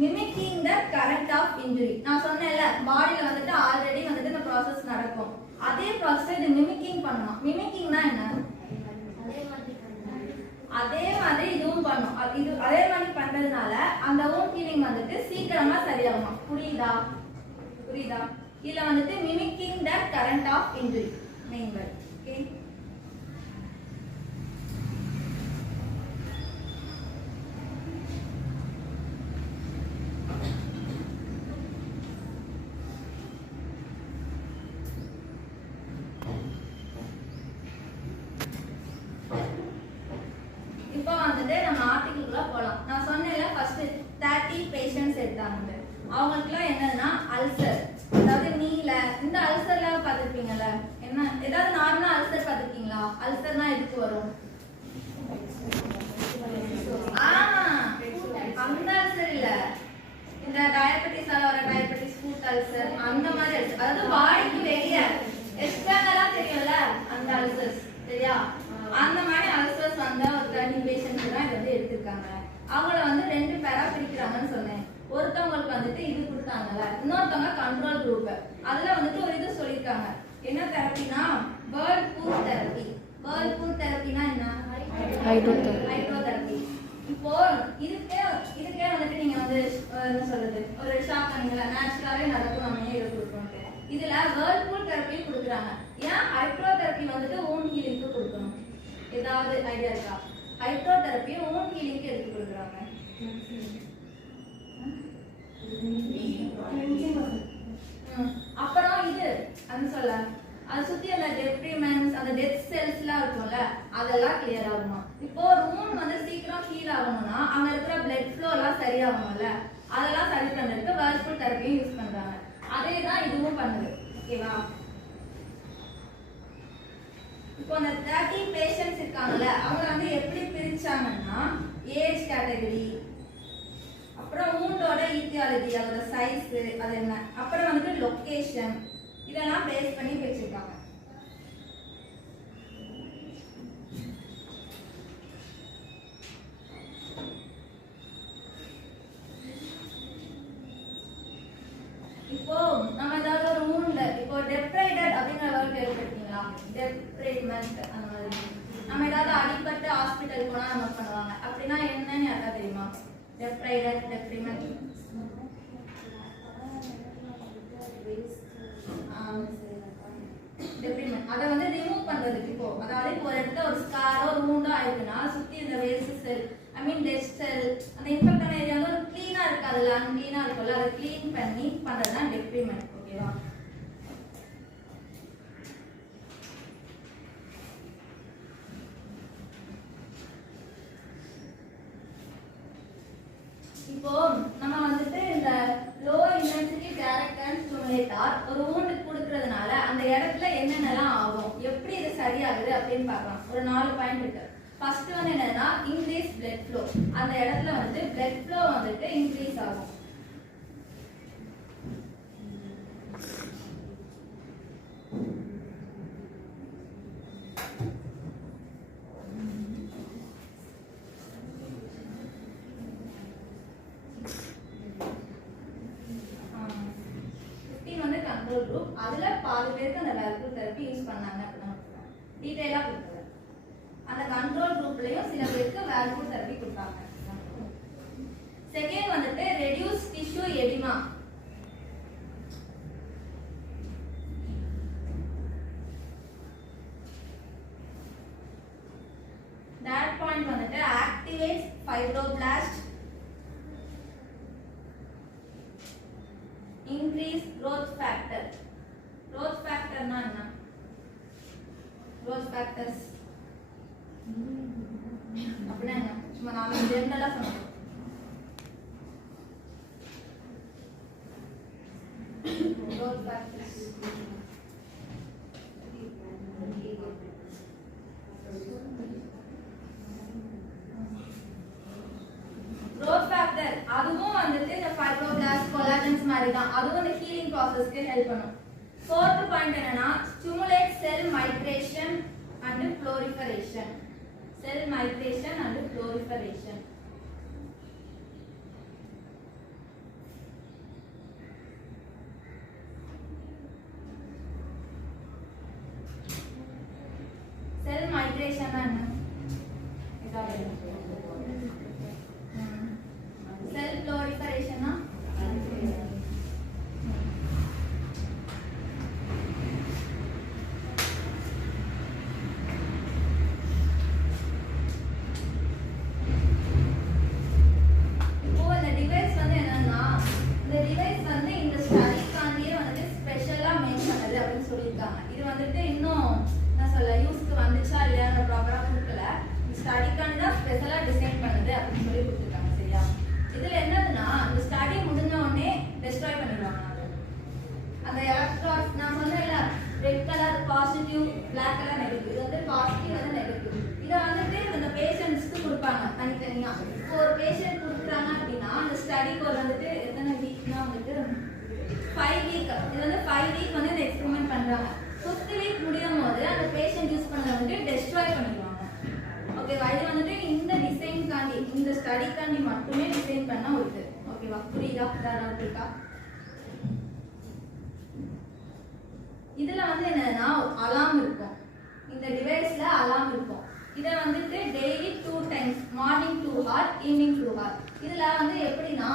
mimicking the current of injury. நான் சொன்னேன்ல பாடியில வந்துட்டு ஆல்ரெடி வந்துட்டு இந்த ப்ராசஸ் நடக்கும், அதே ப்ராசஸ் இது மிமிக்கிங் பண்ணணும். மிமிக்கிங்னா என்ன? அதே மாதிரி இதுவும் பண்ணும். இது அதே மாதிரி பண்றதுனால அந்த வூண்ட் ஹீலிங் வந்துட்டு சீக்கிரமா சரியாகும். புரியுதா? புரியுதா? இதுல வந்துட்டு mimicking the current off injury main word. Okay, இப்போ வந்துட்டு நம்ம ஆர்டிகிள்குள்ள போலாம். நான் சொன்னேன்ல ஃபர்ஸ்ட் 30 பேஷண்ட்ஸ் எடுத்தாங்க. அவங்களுக்குலாம் என்னன்னா அல்சர், அதாவது நீல இந்த அல்சர்லாம் பார்த்துருப்பீங்கல்ல, என்ன ஏதாவது நார்மலா அல்சர் பார்த்துருக்கீங்களா? அல்சர்னா எதுக்கு வரும்? அந்த அல்சர் இல்ல, இந்த டயபெட்டிஸால வர டயபெட்டிஸ், ஃபுட் அல்சர் அந்த மாதிரி அல்சர், அதாவது பாடிக்கு வெளியே எக்ஸ்டர்னலா தெரியும்ல அந்த அல்சர்ஸ், சரியா? அந்த மாதிரி அல்சர்ஸ் வந்த ஒரு 30 பேஷண்ட்ஸ் தான் இதை வந்து எடுத்திருக்காங்க. அவங்கள வந்து 2 பேரா பிரிக்கிறாங்கன்னு சொன்னேன். ஒருத்தவங்களுக்கு வந்துட்டு இது கொடுத்தாங்கல்ல, இன்னொருத்தவங்க கண்ட்ரோல் குரூப். அதுல வந்துட்டு ஒரு இது சொல்லியிருக்காங்க, என்ன தெரப்பினா வேர்ல்பூல் தெரப்பி. வேர்ல்பூல் தெரப்பினா என்ன? ஹைட்ரோதெரப்பி. இப்போ இதுக்கே வந்துட்டு நீங்க வந்து என்ன சொல்றது ஒரு ஷாக் பண்ணீங்களா, நேச்சுரலாவே நடக்கும், நம்ம ஏன் இதை கொடுக்கணும். இதுல வேர்ல்பூல் தெரப்பி கொடுக்குறாங்க. ஏன் ஹைட்ரோதெரப்பி வந்துட்டு வூண்ட் ஹீலிங்க்கு கொடுக்கணும்? ஏதாவது ஐடியா இருக்கா? ஹைட்ரோதெரப்பியும் wound healing எதுக்கு கொடுக்குறாங்க? அப்புறம் இது அது சொல்ல அதை சுத்தி அந்த டெப்ரிமெண்ட்ஸ் அந்த டெத் செல்ஸ்லாம் இருக்கும்ல அதெல்லாம் கிளியர் ஆகுமா? இப்போ ஒரு wound வந்து சீக்கிரம் ஹீல் ஆகணும்னா அங்க இருக்கிற பிளட் ஃப்ளோ எல்லாம் சரியாகணும்ல, அதெல்லாம் சரி பண்றதுக்கு வேர்ல்பூல் தெரப்பியும் யூஸ் பண்றாங்க. அதே தான் இதுவும் பண்ணுது. ஓகேவா? இப்போ அந்த 30 பேஷண்ட்ஸ் இருக்காங்கல்ல அவங்க வந்து எப்படி பிரிச்சாங்கன்னா ஏஜ் கேட்டகரி, அப்புறம் wound-ஓட ஈத்தியாலஜி, அதோட சைஸ் அது என்ன, அப்புறம் வந்து லொகேஷன், இதெல்லாம் பேஸ் பண்ணி வச்சிருக்காங்க. இப்போ நம்ம ஏதாவது ஒரு wound, இப்போ டெப்ரைடட் அப்படிங்கிற வேர்ட் கேள்விப்பட்டீங்களா? டெப்ரைட்மெண்ட் அந்த மாதிரி நம்ம ஏதாவது அடிபட்டு ஹாஸ்பிட்டல் போனா நம்ம பண்ணுவாங்க. அப்படின்னா என்னன்னு யாருக்கா தெரியுமா? டெப்ரைடட் டெப்ரிமெண்ட் டெப்ரிமெண்ட் அதை வந்து ரிமூவ் பண்றதுக்கு இப்போ அதாவது இப்போ ஒரு இடத்துல ஒரு ஸ்காரோ ஒரு wound-ஓ ஆயிருக்குன்னா சுத்தி இந்த வேஸ்ட் செல் ஐ மீன் டெட் செல் அந்த இன்ஃபெக்ட் ஆன ஏரியா வந்து ஒரு க்ளீனா இருக்காதுல்ல, அன்க்ளீனா இருக்கும்ல, அதை க்ளீன் பண்ணி பண்றது தான் டெப்ரிமெண்ட். ஓகேவா? இப்போ நம்ம வந்துட்டு இந்த low intensity direct current stimulator ஒரு wound கொடுக்கறதுனால அந்த இடத்துல என்னென்னலாம் ஆகும், எப்படி இது சரியாகுது அப்படின்னு பார்க்கலாம். ஒரு 4 பாயிண்ட் இருக்கு. ஃபர்ஸ்ட் வந்து என்னன்னா இன்க்ரீஸ் பிளட் ஃப்ளோ. அந்த இடத்துல வந்து பிளட் ஃப்ளோ வந்துட்டு இன்க்ரீஸ் ஆகும். கண்ட்ரோல் குரூப் அதுல பாதி பேருக்கு அந்த வேர்ல்பூல் தெரப்பி யூஸ் பண்ணாங்க அப்படின்னா டீடைலா கொடுத்தது. அந்த கண்ட்ரோல் குரூப்லயும் சில பேருக்கு வேர்ல்பூல் தெரப்பி கொடுத்தாங்க. செகண்ட் வந்துட்டு reduce tissue oedema. that point வந்துட்டு activates fibroblast, increase growth factor. growth factor னா என்ன? growth factors அப்படின்னா என்ன? சும்மா நாம ஜெனரலா சொல்றோம். growth factors growth factor அதுவும் வந்துட்டு இந்த fibroblast collagens மாதிரி தான், அதுவும் இந்த ஹீலிங் ப்ராசஸ்க்கு ஹெல்ப் பண்ணும். ஃபோர்த் பாயிண்ட் என்னன்னா stimulate cell migration and proliferation. cell migration and proliferation. cell migration னா என்ன? cell proliferation னா ஒரு பேஷண்ட் கொடுக்குறாங்க அப்படின்னா அந்த ஸ்டடிக்கு ஒரு வந்துட்டு எத்தனை வீக்னா வந்துட்டு 5 வீக். இது வந்து 5 வீக் வந்து இந்த எக்ஸ்பெரிமெண்ட் பண்றாங்க. 5th வீக் முடியும் போது அந்த பேஷண்ட் யூஸ் பண்ண வந்து டெஸ்ட்ராய் பண்ணிடுவாங்க. ஓகேவா? இது வந்துட்டு இந்த டிசைன்காண்டி இந்த ஸ்டடிக்காண்டி மட்டுமே டிசைன் பண்ண ஒரு இது. ஓகேவா? புரியுதா? டவுட் இருக்கா? இதுல வந்து என்னன்னா அலார்ம் இருக்கும். இந்த டிவைஸ்ல அலார்ம் இருக்கும். இதை வந்துட்டு daily 2 times, morning 2 hour, evening 2 hour. இதுல வந்து எப்படின்னா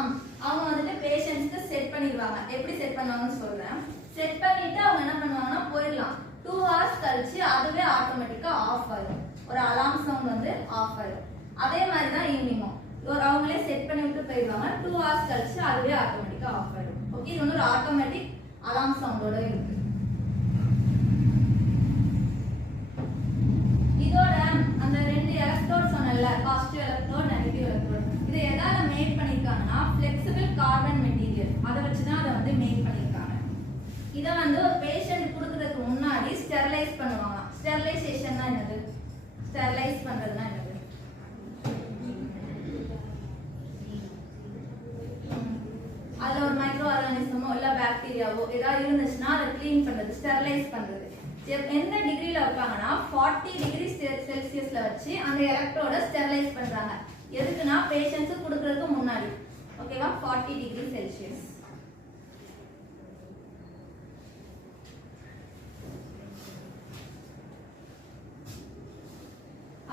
அவங்க வந்துட்டு பேஷண்ட்ஸ்க்கு செட் பண்ணிடுவாங்க. எப்படி செட் பண்ணுவாங்கன்னு சொல்றேன். செட் பண்ணிட்டு அவங்க என்ன பண்ணுவாங்கன்னா போயிடலாம். 2 hours கழிச்சு அதுவே ஆட்டோமேட்டிக்கா ஆஃப் ஆயிடும். ஒரு அலார்ம் சவுண்ட் வந்து ஆஃப் ஆயிடும். அதே மாதிரி தான் ஈவினிங்கும் அவங்களே செட் பண்ணி விட்டு போயிடுவாங்க. 2 hours கழிச்சு அதுவே ஆட்டோமேட்டிக்கா ஆஃப் ஆயிடும். ஓகே, இது வந்து ஒரு ஆட்டோமேட்டிக் அலார்ம் சவுண்டோட இருக்கு. இதோட அந்த 2 எலக்ட்ரோட் சொன்னல, பாசிட்டிவ் எலக்ட்ரோட் நெகட்டிவ் எலக்ட்ரோட், இதை எதால மேக் பண்ணிருக்காங்கன்னா ஃபிளெக்சிபிள் கார்பன் மெட்டீரியல், அதை வச்சு தான் அதை வந்து மேக் பண்ணிருக்காங்க. இதை வந்து ஒரு பேஷண்ட் கொடுக்கறதுக்கு முன்னாடி ஸ்டெரிலைஸ் பண்ணுவாங்க. ஸ்டெரிலைசேஷன்னா என்னது? ஸ்டெரிலைஸ் பண்றதுன்னா என்னது? அதுல ஒரு மைக்ரோ ஆர்கானிசமோ இல்ல பாக்டீரியாவோ ஏதாவது இருந்துச்சுன்னா அதை கிளீன் பண்றது, ஸ்டெரிலைஸ் பண்றது. எந்த டிகிரில வைப்பாங்கன்னா 40 டிகிரி செல்சியஸ்ல வச்சு அந்த எலக்ட்ரோட ஸ்டெரிலைஸ் பண்றாங்க. எதுக்குன்னா பேஷண்ட்ஸ் கொடுக்கறதுக்கு முன்னாடி. ஓகேவா? 40 டிகிரி செல்சியஸ்.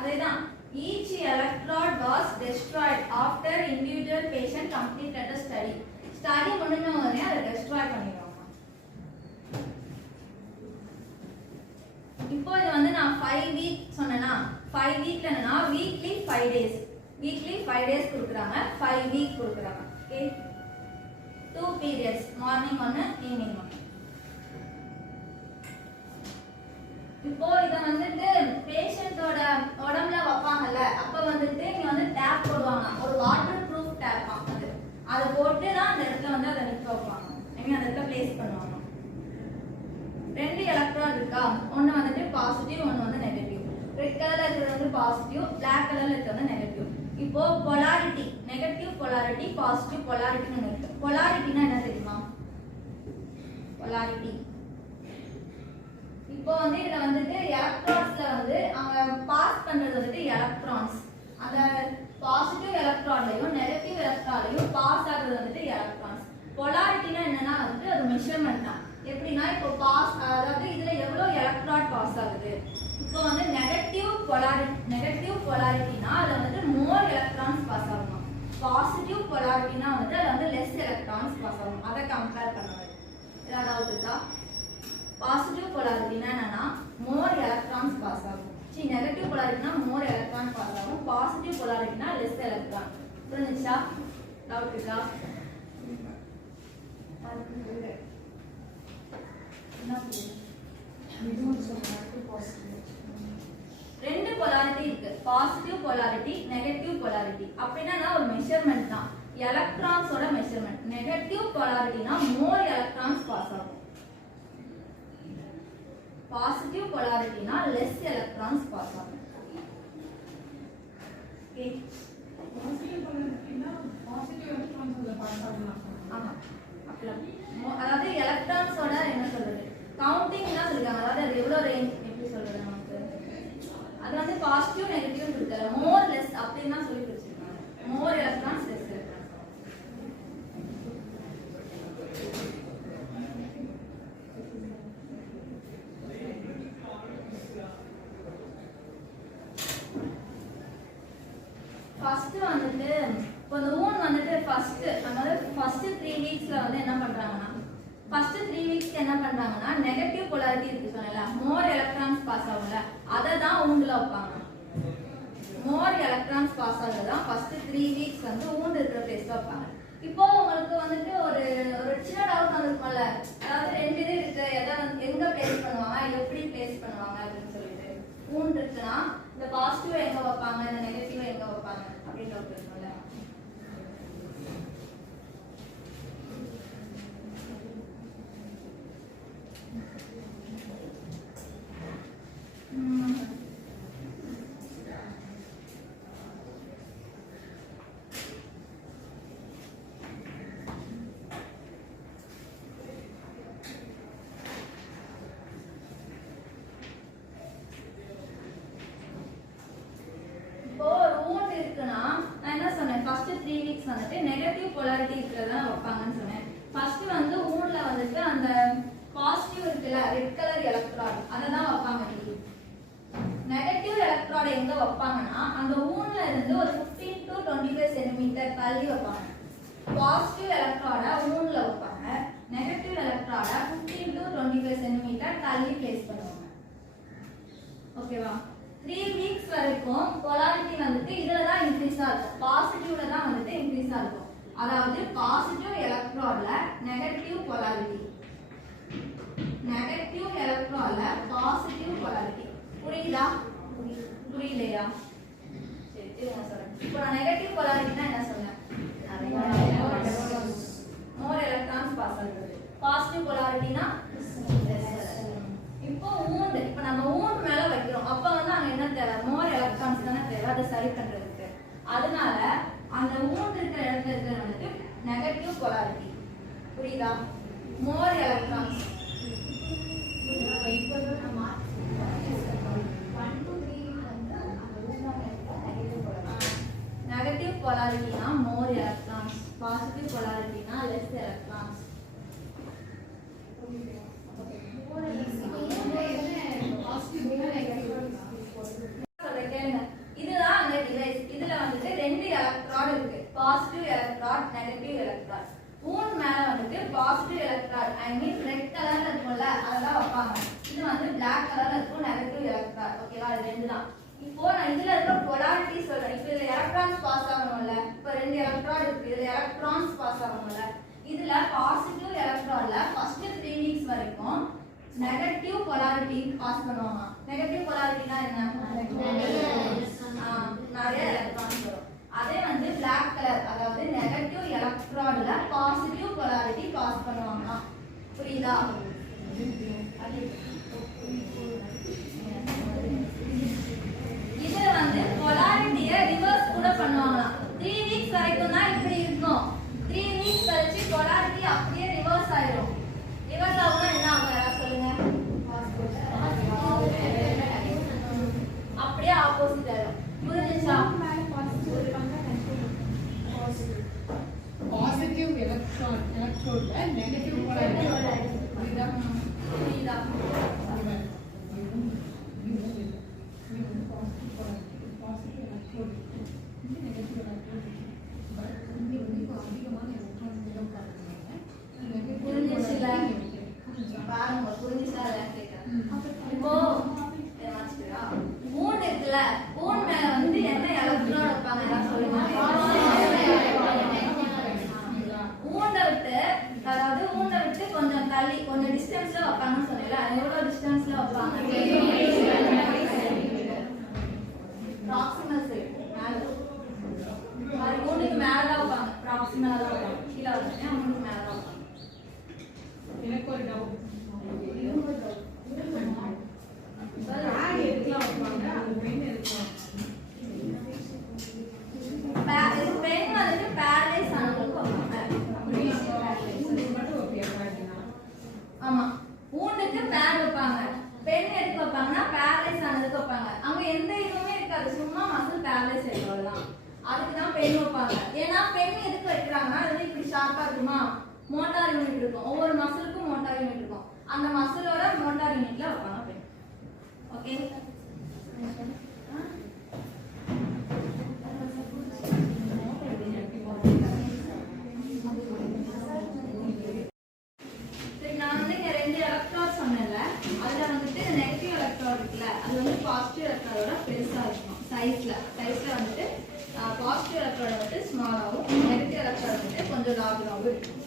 அதேதான், each electrode was destroyed after individual patient completed the study. Study முடிஞ்ச உடனே அதை டெஸ்ட்ராய் பண்ணிடுவாங்க. இப்போ இது வந்து நான் 5 வீக் சொன்னேன்னா 5 வீக்ல என்னன்னா வீக்லி 5 டேஸ், வீக்லி 5 டேஸ் கொடுக்குறாங்க, 5 வீக் கொடுக்குறாங்க. ஓகே, 2 பீரியட்ஸ், மார்னிங் ஒன்று ஈவினிங் ஒன்று. இப்போ இத வந்துட்டு பேஷண்டோட உடம்புல வைப்பாங்கல்ல, அப்ப வந்துட்டு இங்க வந்து டேப் போடுவாங்க, ஒரு வாட்டர் ப்ரூஃப் டேப் அது, அதை போட்டு தான் அந்த இடத்துல வந்து அதை நிற்க வைப்பாங்க, அந்த இடத்துல பிளேஸ் பண்ணுவாங்க. 2 எலக்ட்ரான் இருக்கா, ஒன்னு வந்துட்டு பாசிட்டிவ், ஒன்னு வந்து நெகட்டிவ். ரெட் கலர்ல இருக்கிறது வந்து பாசிட்டிவ், பிளாக் கலர்ல இருக்கிறது வந்து நெகட்டிவ். இப்போ பொலாரிட்டி, நெகட்டிவ் பொலாரிட்டி, பாசிட்டிவ் பொலாரிட்டின்னு இருக்கு. பொலாரிட்டினா என்ன தெரியுமா? பொலாரிட்டி இப்போ வந்து இதுல வந்துட்டு எலக்ட்ரான்ஸ்ல வந்து அவங்க பாஸ் பண்றது வந்துட்டு எலக்ட்ரான்ஸ், அந்த பாசிட்டிவ் எலக்ட்ரான்லயும் நெகட்டிவ் எலக்ட்ரான்லயும் பாஸ் ஆகுறது வந்துட்டு எலக்ட்ரான்ஸ். பொலாரிட்டினா என்னன்னா வந்துட்டு அது மெஷர்மெண்ட் தான். எப்படின்னா இப்போ பாஸ், அதாவது இதுல எவ்வளவு எலக்ட்ரான் பாஸ் ஆகுது. இப்போ வந்து நெகட்டிவ் பொலாரிட்டினா அதுல வந்துட்டு மோர் எலக்ட்ரான்ஸ் பாஸ் ஆகும். பாசிட்டிவ் பொலாரிட்டினா வந்துட்டு அதுல வந்து லெஸ் எலக்ட்ரான்ஸ் பாஸ் ஆகும். அதை கம்பேர் பண்ணுவது ஏதாவது இருக்கா? பாசிட்டிவ் பொலாரிட்டினா என்னன்னா மோர் எலக்ட்ரான்ஸ் பாஸ் ஆகும். சரி, நெகட்டிவ் பொலாரிட்டினா மோர் எலக்ட்ரான் பாஸ் ஆகும். பாசிட்டிவ் பொலாரிட்டினா லெஸ் எலக்ட்ரான். புரிஞ்சுச்சா? டவுட் இருக்கா? ரெண்டு பொலாரிட்டி இருக்கு, பாசிட்டிவ் பொலாரிட்டி, நெகட்டிவ் பொலாரிட்டி. அப்படின்னா ஒரு மெஷர்மெண்ட் தான், எலக்ட்ரான்ஸோட மெஷர்மெண்ட். நெகட்டிவ் பொலாரிட்டினா மோர் எலக்ட்ரான்ஸ் பாஸ் ஆகும், பாசிட்டிவ் பொலாரிட்டினா லெஸ் எலக்ட்ரான்ஸ் பாஸ் ஆகும். ஓகே, பாசிட்டிவ் பொலாரிட்டினா பாசிட்டிவ் எலக்ட்ரான்ஸ் உள்ள பாஸ் ஆகும். ஆமா, அதாவது எலக்ட்ரான்ஸோட என்ன சொல்றது, கவுண்டிங் தான் சொல்றாங்க. அதாவது அது எவ்வளவு ரேஞ்ச், எப்படி சொல்றது நமக்கு, அது வந்து பாசிட்டிவ் நெகட்டிவ் கொடுக்கல, மோர் லெஸ் அப்படின்னு தான் சொல்லி வச்சிருக்காங்க. மோர் எலக்ட்ரான்ஸ் லெஸ் எலக்ட்ரான்ஸ். ஃபர்ஸ்ட் வந்துட்டு இப்போ இந்த ஊன் வந்துட்டு ஃபர்ஸ்ட் 3 வீக்ஸ்ல வந்து என்ன பண்றாங்கன்னா, ஃபர்ஸ்ட் 3 வீக்ஸ்க்கு என்ன பண்றாங்கன்னா நெகட்டிவ் பொலாரிட்டி இருக்கு சொன்னல, மோர் எலக்ட்ரான்ஸ் பாஸ் ஆகும்ல, அதை தான் ஊண்டுல வைப்பாங்க. மோர் எலக்ட்ரான்ஸ் பாஸ் ஆகுது தான் ஃபர்ஸ்ட் 3 வீக்ஸ் வந்து ஊண்டு இருக்கிற பிளேஸ்ல வைப்பாங்க. இப்போ உங்களுக்கு வந்துட்டு ஒரு சின்ன டவுட் வந்திருக்கும்ல, அதாவது 2 இது இருக்கு, எதை எங்க பிளேஸ் பண்ணுவாங்க, எப்படி பிளேஸ் பண்ணுவாங்க அப்படின்னு சொல்லிட்டு. ஊண்டு இருக்குன்னா இந்த பாசிட்டிவ் எங்க வைப்பாங்க, இந்த நெகட்டிவ் எங்க வைப்பாங்க அப்படின்னு டவுட் இருக்கும்ல. வந்துட்டு நெகட்டிவ் பொலாரிட்டி இருக்கிறத வைப்பாங்கன்னு சொன்னேன். ஃபர்ஸ்ட் வந்து ஊன்ல வந்துட்டு அந்த பாசிட்டிவ் இருக்குல்ல, ரெட் கலர் எலக்ட்ரான், அதை தான் வைப்பாங்க. நெகட்டிவ் எலக்ட்ரான் எங்க வைப்பாங்கன்னா அந்த ஊன்ல இருந்து ஒரு 15 to 25 சென்டிமீட்டர் தள்ளி வைப்பாங்க. பாசிட்டிவ் எலக்ட்ரான ஊன்ல வைப்பாங்க, நெகட்டிவ் எலக்ட்ரான 15 to 25 சென்டிமீட்டர் தள்ளி பிளேஸ் பண்ணுவாங்க. ஓகேவா? 3 வீக்ஸ் வரைக்கும் polarity வந்துட்டு இதுல தான் இன்க்ரீஸா இருக்கும். பாசிட்டிவ்ல தான் வந்துட்டு இன்க்ரீஸா இருக்கும். அதாவது பாசிட்டிவ் எலக்ட்ரான்ல நெகட்டிவ் polarity. நெகட்டிவ் எலக்ட்ரான்ல பாசிட்டிவ் polarity. புரியுதா? புரியலையா? சரி நான் சொல்றேன். இப்போ நான் நெகட்டிவ் polarity என்ன சொன்னேன்? more electrons pass ஆகுது. பாசிட்டிவ் polarity-னா இப்போ wound இப்போ நம்ம wound மேல வைக்கிறோம். அப்ப வந்து அங்க என்ன தேவை? more electrons தான தேவை அதை சரி பண்றதுக்கு. அதனால அந்த wound இருக்கிற இடத்துல இருக்கிற வந்துட்டு நெகட்டிவ் polarity. புரியுதா? more electrons. இப்போ நம்ம 1 to 3 வந்து அந்த ஊனாக நெகட்டிவ் போடலாம். Negative polarity na more electrons, positive polarity na less electrons. இதுதான் அந்த டிவைஸ். இதுல வந்துட்டு ரெண்டு எலக்ட்ரான் இருக்கு. Positive electron, negative electron. ஊன் மேல வந்துட்டு பாசிட்டிவ் எலக்ட்ரான், ஐ மீன் ரெட் கலர்ல இருக்கும்ல அதெல்லாம் வைப்பாங்க. இது வந்து Black கலர்ல இருக்கும் நெகட்டிவ் எலக்ட்ரான். ஓகேவா? இது ரெண்டு தான். இப்போ நான் இதுல இருக்க polarity சொல்றேன். இப்போ இதுல எலக்ட்ரான்ஸ் பாஸ் ஆகணும்ல. இப்போ ரெண்டு எலக்ட்ரான் இருக்கு. இதுல எலக்ட்ரான்ஸ் பாஸ் ஆகணும்ல. இதுல பாசிட்டிவ் எலக்ட்ரான்ல ஃபர்ஸ்ட் 3 வீக்ஸ் வரைக்கும் நெகட்டிவ் polarity பாஸ் பண்ணுவாங்க. நெகட்டிவ் polarityனா என்ன? நிறைய எலக்ட்ரான்ஸ் வரும். அதே வந்து Black கலர் அதாவது நெகட்டிவ் எலக்ட்ரான்ல பாசிட்டிவ் polarity பாஸ் பண்ணுவாங்க. புரியுதா? இதுல வந்து polarity-ய ரிவர்ஸ் கூட பண்ணுவாங்களாம். 3 வீக்ஸ் வரைக்கும் தான் இப்படி இருக்கும். 3 வீக்ஸ் கழிச்சு polarity அப்படியே ரிவர்ஸ் ஆயிடும். ரிவர்ஸ் ஆகும்னா என்ன ஆகும்? யாராவது சொல்லுங்க. அப்படியே ஆப்போசிட் ஆயிடும். புரிஞ்சுச்சா? பாசிட்டிவ் எலக்ட்ரோட்ல நெகட்டிவ் polarity. புரியுதா? புரியுதா? புரிஞ்சுச்சுல? பாருங்க புரிஞ்சுச்சா கேட்கிறேன். இப்போ மூணு இருக்குல்ல, மூணு மேல வந்து என்ன எலக்ட்ரான் வைப்பாங்க? எல்லாம் சொல்லுங்க. ஊண்டை விட்டு அதாவது ஊண்டை விட்டு கொஞ்சம் தள்ளி கொஞ்சம் டிஸ்டன்ஸ்ல வைப்பாங்கன்னு சொன்னேன்ல. எவ்வளவு டிஸ்டன்ஸ்ல வைப்பாங்க? ப்ராக்சிமல் சைடு மேல. அது ஊண்டுக்கு மேல தான் வைப்பாங்க. ப்ராக்சிமலா தான் வைப்பாங்க. கீழே வந்து ஊண்டுக்கு மேல தான் வைப்பாங்க. எனக்கு ஒரு டவுட். பெண் வந்துட்டு பேரலைஸ் ஆனவங்களுக்கு வைப்பாங்க. ஆமா, ஊண்டுக்கு பேர் வைப்பாங்க. பெண் எதுக்கு வைப்பாங்கன்னா பேரலைஸ் ஆனதுக்கு வைப்பாங்க. அங்க எந்த இதுவுமே இருக்காது, சும்மா மசில் பேரலைஸ் ஆயிடுவாங்கதான். அதுக்கு தான் பெண் வைப்பாங்க. ஏன்னா பெண் எதுக்கு வைக்கிறாங்கன்னா அது இப்படி ஷார்ப்பா இருக்குமா, மோட்டார் யூனிட் இருக்கும். ஒவ்வொரு மசிலுக்கும் மோட்டார் யூனிட் இருக்கும். அந்த மசிலோட மோட்டார் யூனிட்ல வைப்பாங்க பெண். ஓகே? சரி, நான் வந்து இங்க ரெண்டு எலக்ட்ரான் சொன்னேன்ல, அதுல வந்துட்டு நெகட்டிவ் எலக்ட்ரான் இருக்குல்ல, அது வந்து பாசிட்டிவ் எலக்ட்ரானோட பெருசா இருக்கும். சைஸ்ல வந்துட்டு பாசிட்டிவ் எலக்ட்ரான் வந்துட்டு ஸ்மாலாகவும், நெகட்டிவ் எலக்ட்ரான் வந்துட்டு கொஞ்சம் லார்ஜாகவும் இருக்கும்.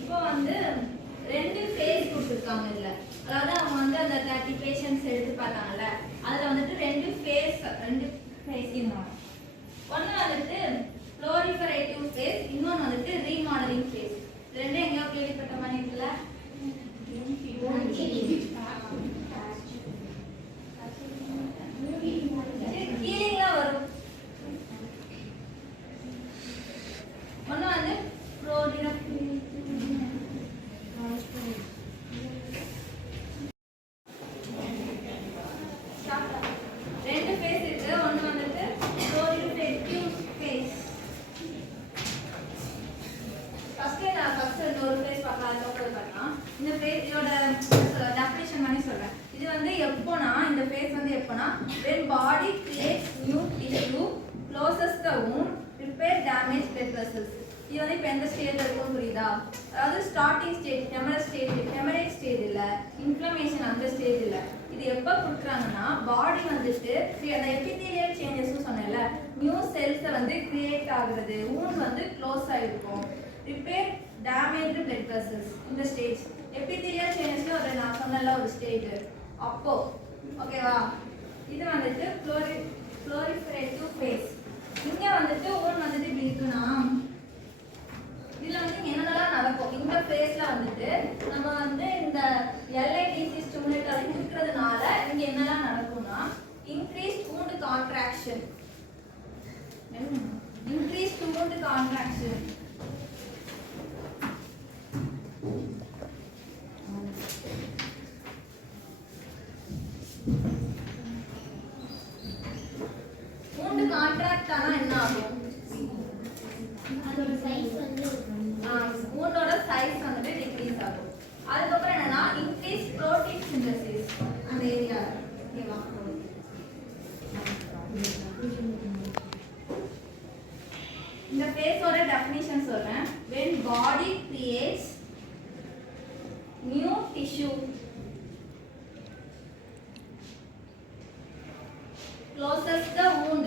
இப்போ வந்து ரெண்டு ஃபேஸ் கொடுத்துருக்காங்க இதுல. அதாவது அவங்க வந்து அந்த 30 பேஷண்ட்ஸ் எடுத்து பார்த்தாங்கல்ல, அதுல வந்துட்டு ரெண்டு ஃபேஸ் இருந்தாங்க. ஒன்னு வந்துட்டு ப்ளோரிஃபரேட்டிவ் ஃபேஸ், இன்னொன்னு வந்துட்டு ரீமாடலிங் ஃபேஸ். ரெண்டும் எங்கேயோ கேள்விப்பட்ட மாதிரி இருக்குல்ல? கீழே வரும். ஒன்னு வந்து ரெண்டு ஃபேஸ் இருக்கு. ஒன்னு வந்துட்டு ப்ளோரிஃபரேட்டிவ் ஃபேஸ். ஃபர்ஸ்ட் இந்த ஒரு ஃபேஸ் பார்க்கலாம், அதுக்கப்புறம் பார்க்கலாம். இந்த ஃபேஸ் இதோட டெஃபினிஷன் பண்ணி சொல்றேன். இது வந்து எப்போனா இந்த ஃபேஸ் வந்து எப்போனா when body creates new tissue closes the wound, repair damaged blood vessels. இது வந்து இப்போ எந்த ஸ்டேஜில் இருக்கும் புரியுதா? அதாவது ஸ்டார்டிங் ஸ்டேஜ், ஹெமரேஜ் ஸ்டேஜ் இல்லை, இன்ஃப்ளமேஷன் அந்த ஸ்டேஜ் இல்லை. இது எப்போ கொடுக்குறாங்கன்னா பாடி வந்துட்டு அந்த எபிதீலியல் சேஞ்சஸ்ன்னு சொன்னேன்ல, நியூ செல்ஸை வந்து கிரியேட் ஆகுறது, wound வந்து க்ளோஸ் ஆகிருக்கும். ரிப்பேர் டேமேஜ்டு பிளட் வெசல்ஸ் இந்த ஸ்டேஜ். எபிதீலியல் சேஞ்சஸ்ல ஒரு நான் சொன்னல ஒரு ஸ்டேஜ் அப்போ ஓகேவா. இது வந்துட்டு ப்ளோரிஃபரேட்டிவ் ஃபேஸ். இங்க வந்துட்டு wound வந்துட்டு இப்படி இருக்குன்னா இதுல வந்து என்னென்னலாம் நடக்கும் இந்த ஃபேஸ்ல வந்துட்டு நம்ம வந்து இந்த LITC ஸ்டிமுலேட்டர் இருக்கிறதுனால இங்க என்னெல்லாம் நடக்கும்னா increased wound contraction, increased wound contraction, wound contract ஆனா என்ன ஆகும்? wound-ஓட சைஸ் வந்துட்டு டிக்ரீஸ் ஆகும். அதுக்கப்புறம் என்னன்னா இன்க்ரீஸ் புரோட்டீன் சிந்தசிஸ் அந்த ஏரியா. ஓகேவா? இந்த ஃபேஸோட டெஃபினிஷன் சொல்றேன். when body creates new tissue, closes the wound,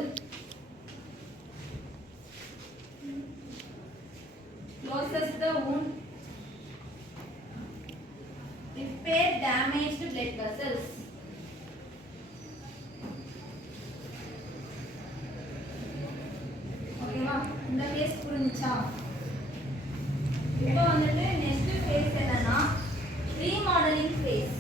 repair damaged blood vessels, ஓகேவா? இந்த ஃபேஸ் புரிஞ்சுச்சா? இப்போ வந்துட்டு நெக்ஸ்ட் ஃபேஸ் என்னன்னா ரீமாடலிங் ஃபேஸ்.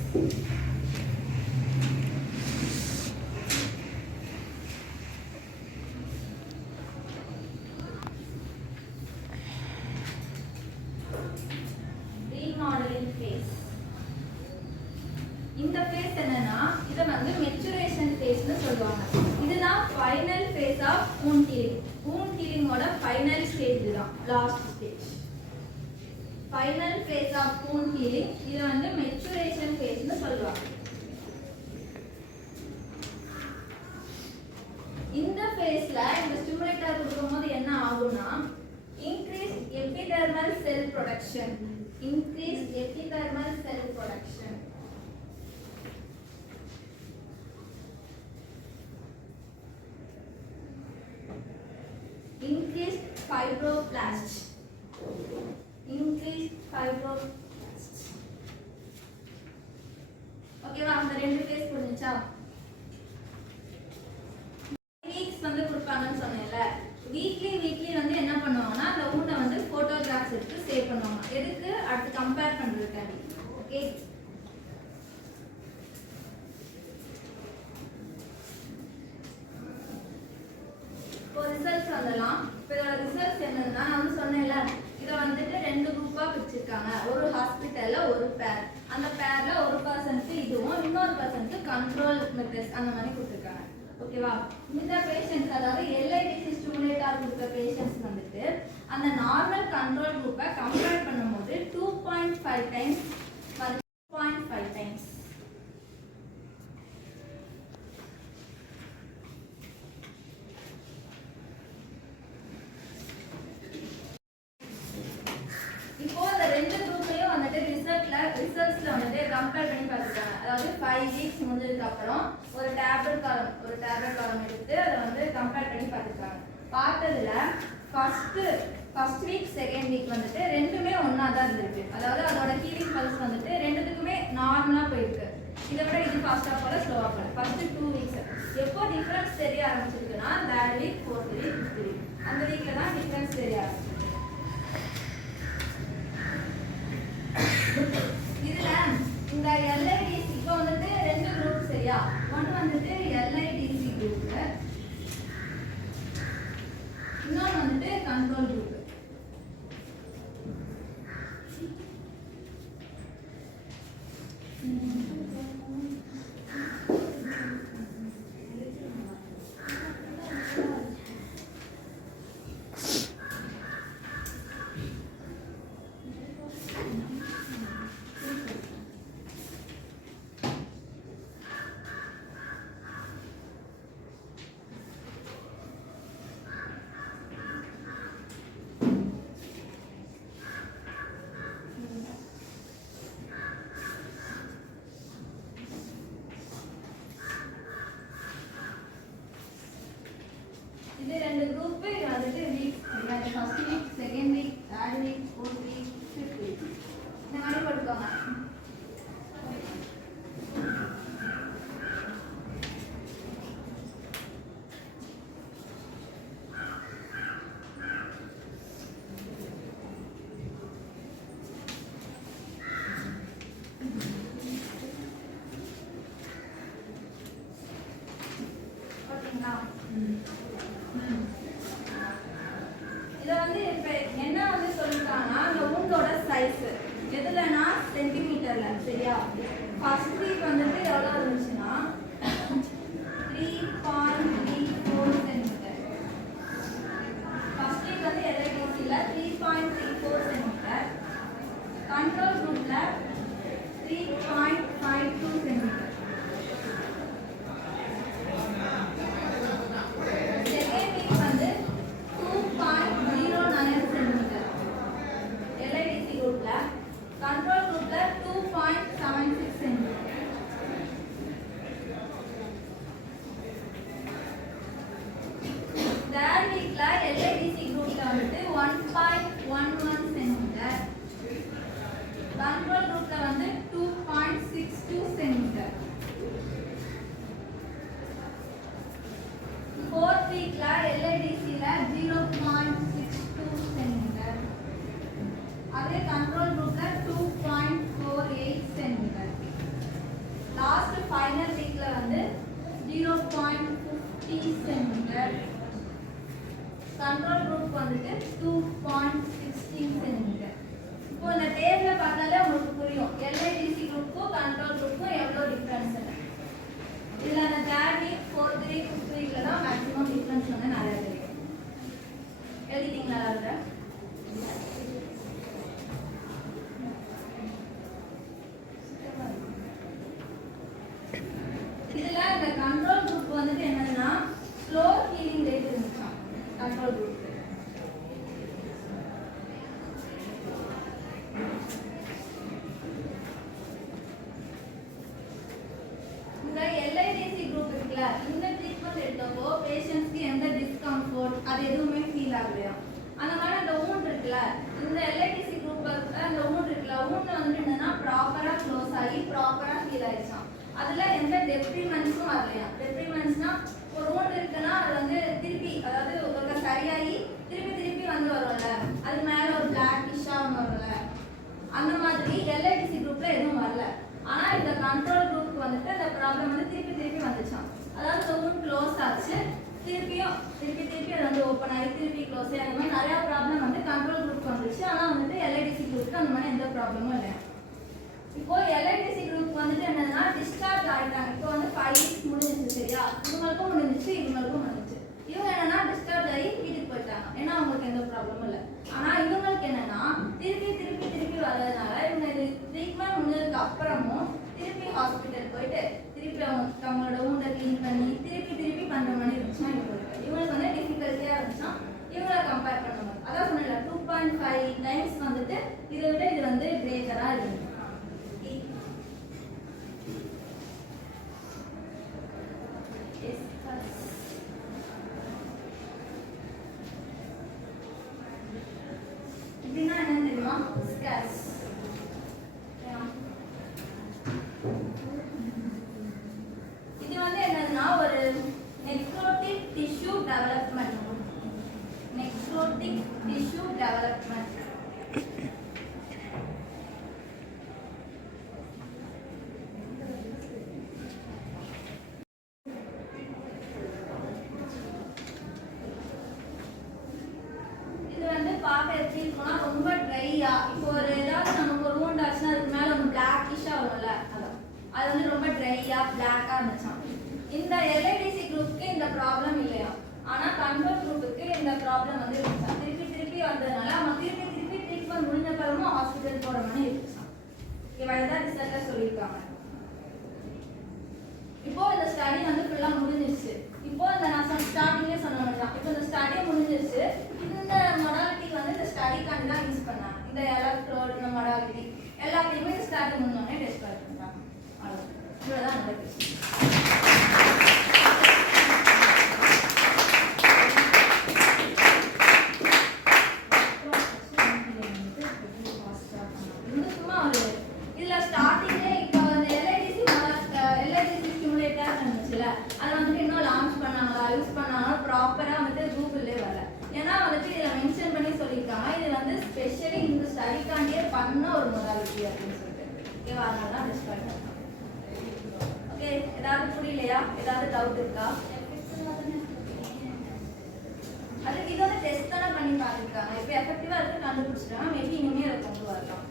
ரீமாடலிங் ஃபேஸ் இந்த ஃபேஸ் என்னன்னா இதை வந்து மெச்சுரேஷன் ஃபேஸ்னு சொல்லுவாங்க. இதுதான் final phase of wound healing. wound healing-ஓட ஃபைனல் ஸ்டேஜ் தான், last stage. Final phase of wound healing இதை வந்து மெச்சுரேஷன் ஃபேஸ்னு சொல்லுவாங்க. இந்த ஃபேஸ்ல இந்த ஸ்டிமுலேட்டர் கொடுக்கும்போது என்ன ஆகும்னா increase epidermal cell production, increase epidermal cell production, increased fibroblasts, increased fibroblasts. ஓகேவா? அந்த ரெண்டு ஃபேஸ் புரிஞ்சுச்சா? வீக்ஸ் வந்து கொடுப்பாங்கன்னு சொன்னேன்ல, வீக்லி வந்து என்ன பண்ணுவாங்கன்னா அந்த wound-ஐ வந்து போட்டோகிராஃப்ஸ் எடுத்து சேவ் பண்ணுவாங்க. எதுக்கு? அடுத்து கம்பேர் பண்றதுக்காண்டி. ஓகே, இப்போ ரிசல்ட்ஸ் வரலாம். இப்போ இதோட ரிசல்ட்ஸ் என்னன்னா நான் வந்து சொன்னேன்ல, இதை வந்துட்டு ரெண்டு குரூப்பா பிரிச்சிருக்காங்க. ஒரு ஹாஸ்பிட்டல்ல ஒரு பேர், அந்த பேர்ல ஒரு பர்சனுக்கு இதுவும் இன்னொரு பர்சனுக்கு கண்ட்ரோல் மெத்தட்ஸ் அந்த மாதிரி கொடுத்துருக்காங்க. ஓகேவா? இந்த பேஷண்ட்ஸ் அதாவது LITC ஸ்டிமுலேட்டர் கொடுத்த பேஷண்ட்ஸ் வந்துட்டு அந்த நார்மல் கண்ட்ரோல் குரூப்பை கம்பேர் பண்ணும்போது 2.5 டைம்ஸ் 2.5 டைம்ஸ் இப்போ இந்த ரெண்டு குரூப்பையும் வந்துட்டு ரிசல்ட்ஸ்ல வந்துட்டு கம்பேர் பண்ணி பார்த்துருக்காங்க. அதாவது 5 வீக்ஸ் முடிஞ்சதுக்கு அப்புறம் ஒரு டேப்லெட் காலம் எடுத்து அதை வந்து கம்பேர் பண்ணி பார்த்துருக்காங்க. பார்த்ததுல ஃபர்ஸ்ட் வீக் செகண்ட் வீக் வந்துட்டு ரெண்டுமே ஒன்றா தான் இருந்திருக்கு. அதாவது அதோட ஹீலிங் பல்ஸ் வந்துட்டு ரெண்டுத்துக்குமே நார்மலாக போயிருக்கு. இதை விட இது ஃபாஸ்ட்டாக போல ஸ்லோவாக போல. ஃபர்ஸ்ட் 2 வீக்ஸ் எப்போ டிஃப்ரென்ஸ் தெரிய ஆரம்பிச்சிருக்குன்னா 3rd week 4th week 5th week அந்த வீக்கில் தான் டிஃப்ரென்ஸ் தெரிய ஆரம்பிச்சு. இதுல இந்த LITC இப்போ வந்துட்டு ரெண்டு குரூப் சரியா? ஒன்று வந்துட்டு LITC குரூப், இன்னொன்று வந்துட்டு கண்ட்ரோல் குரூப். கண்ட்ரோல் குரூப்ல 3.52 சென்டிமீட்டர். செகண்ட் வீக் வந்து 2.09 சென்டிமீட்டர். எல்ஐடிசி குரூப்ல கண்ட்ரோல் குரூப்ல 2.76 சென்டிமீட்டர். தேர்ட் வீக்ல எல்ஐடிசி குரூப்ல வந்துட்டு 1.11 சென்டிமீட்டர். கண்ட்ரோல் குரூப்ல வந்து 2.62 சென்டிமீட்டர். ஃபோர்த் வீக்ல எல்ஐடிசில 0.62 சென்டிமீட்டர். அதே கண்ட்ரோல் குரூப்ல 2.48 சென்டிமீட்டர். லாஸ்ட் ஃபைனல் வீக்ல வந்து 0.50 சென்டிமீட்டர். கண்ட்ரோல் குரூப் வந்துட்டு 2.16 சென்டிமீட்டர். இப்போ இந்த டேபிள பார்த்தாலே உங்களுக்கு புரியும் எல்ஐடிசி குரூப்புக்கும் கண்ட்ரோல் குரூப்புக்கும் எவ்வளோ டிஃபரன்ஸ். இதில் அந்த third week fourth week fifth வீக்கில் தான் மேக்ஸிமம் டிஃபரன்ஸ் வந்து நிறைய தெரியும். எழுதிட்டீங்களா அதில்? இதில் இந்த கண்ட்ரோல் குரூப் வந்துட்டு என்னன்னா ஸ்லோ ஹீலிங் ரேட் இருந்துச்சாம் கண்ட்ரோல் குரூப். இந்த எல்ஐடிசி குரூப் இருக்குல்ல, இந்த ட்ரீட்மெண்ட் எடுத்தப்போ பேஷண்ட்ஸ்க்கு எந்த டிஸ்கம்ஃபோர்ட் அது எதுவுமே ஃபீல் ஆகலையா. அந்த மாதிரி அந்த ஊண்ட் இருக்குல்ல, இந்த எல்ஐடிசி குரூப் அந்த ஊண்ட் இருக்குல்ல, ஊண்ட் வந்துட்டு என்னன்னா ப்ராப்பரா க்ளோஸ் ஆகி ப்ராப்பரா ஹீல் ஆயிடுச்சாம். அதுல எந்த டெப்ரிமெண்ட்ஸும் வரலையா. டெப்ரிமெண்ட்ஸ்னா ஒரு ஊண்ட் இருக்குன்னா அது வந்து திருப்பி அதாவது ஒரு சரியாகி திருப்பி வந்து வரும்ல, அது மேல ஒரு பிளாக்கிஷா வரும்ல, அந்த மாதிரி எல்ஐடிசி குரூப்ல எதுவும் வரல. ஆனா இந்த கண்ட்ரோல் குரூப் வந்துட்டு அந்த ப்ராப்ளம் வந்து திருப்பி வந்துச்சாம். அதாவது இந்த ஊண்ட் க்ளோஸ் ஆச்சு, திருப்பி அது வந்து ஓப்பன் ஆகி திருப்பி க்ளோஸ் ஆகி அந்த மாதிரி நிறைய ப்ராப்ளம் வந்து கண்ட்ரோல் குரூப் வந்துச்சு. ஆனா வந்துட்டு எல்ஐடிசி குரூப்க்கு அந்த மாதிரி எந்த ப்ராப்ளமும் இல்லை. இப்போ எல்ஐடிசி குரூப் வந்துட்டு என்னன்னா டிஸ்சார்ஜ் ஆயிட்டாங்க. இப்போ வந்து 5 வீக்ஸ் முடிஞ்சிச்சு சரியா, இவங்களுக்கும் முடிஞ்சிச்சு இவங்களுக்கும் முடிஞ்சிச்சு. இவங்க என்னன்னா டிஸ்சார்ஜ் ஆகி வீட்டுக்கு போயிட்டாங்க, ஏன்னா அவங்களுக்கு எந்த ப்ராப்ளமும் இல்லை. ஆனா இவங்களுக்கு என்னன்னா திருப்பி வர்றதுனால இவங்க இது ட்ரீட்மெண்ட் முடிஞ்சதுக்கு அப்புறமும் திருப்பி ஹாஸ்பிட்டல் போயிட்டு திருப்பி அவங்களோட ஊண்டை க்ளீன் பண்ணி திருப்பி பண்ற மாதிரி இருந்துச்சுன்னா இவங்களுக்கு வந்து டிஃபிகல்ட்டியா இருந்துச்சுன்னா இவங்களை கம்பேர் பண்ணுவாங்க. அதான் சொன்னல 2.5 டைம்ஸ் வந்துட்டு இதை விட இது வந்து கிரேட்டரா இருக்கு. இப்படின்னா என்ன தெரியுமா? ஸ்கேஸ். இது வந்து என்னதுன்னா ஒரு நெக்ரோட்டிக் டிஷ்யூ டெவலப்மெண்ட். இது வந்து பார்க்க எப்படி இருக்கும்னா ரொம்ப ட்ரையா, இப்போ ஒரு ஏதாவது நமக்கு ஒரு wound ஆச்சுன்னா அதுக்கு மேல ஒரு பிளாக்கிஷா வரும்ல, அது வந்து ரொம்ப ட்ரையா பிளாக்கா இருந்துச்சாம். இந்த எல்ஐடிசி குரூப்புக்கு இந்த ப்ராப்ளம் இல்லையா, ஆனா கண்ட்ரோல் குரூப்புக்கு இந்த ப்ராப்ளம் வந்து இருந்துச்சா. திருப்பி வந்ததுனால அவங்க திருப்பி ட்ரீட்மெண்ட் முடிஞ்ச பிறகும் ஹாஸ்பிட்டல் போற மாதிரி இருந்துச்சாம். இவ்வளவுதான் ரிசல்ட்டா சொல்லியிருக்காங்க. இப்போ இந்த ஸ்டடி வந்து ஃபுல்லா முடிஞ்சிருச்சு. இப்போ இந்த நான் ஸ்டார்டிங்கே சொன்ன மாதிரி தான், இப்போ இந்த ஸ்டடி முடிஞ்சிருச்சு. இந்த மொடாலிட்டி வந்து இந்த ஸ்டடிக்காண்டி தான் யூஸ் பண்ணாங்க. இந்த எலக்ட்ரோட் இந்த மொடாலிட்டி எல்லாத்தையுமே இந்த ஸ்டடி முடிஞ்சோடனே டெஸ்ட் பண்ணுறாங்க. அவ்வளோ இவ்வளோதான் நடக்குது. ஏதாவது புரியலையா? ஏதாவது டவுட் இருக்கா? அதுக்கு இது வந்து டெஸ்ட் தானே பண்ணி பார்த்துருக்காங்க. இப்போ எஃபெக்டிவா இருக்கு கண்டுபிடிச்சிட்டாங்க. மேபி இனிமே அதை கொண்டு வரலாம்.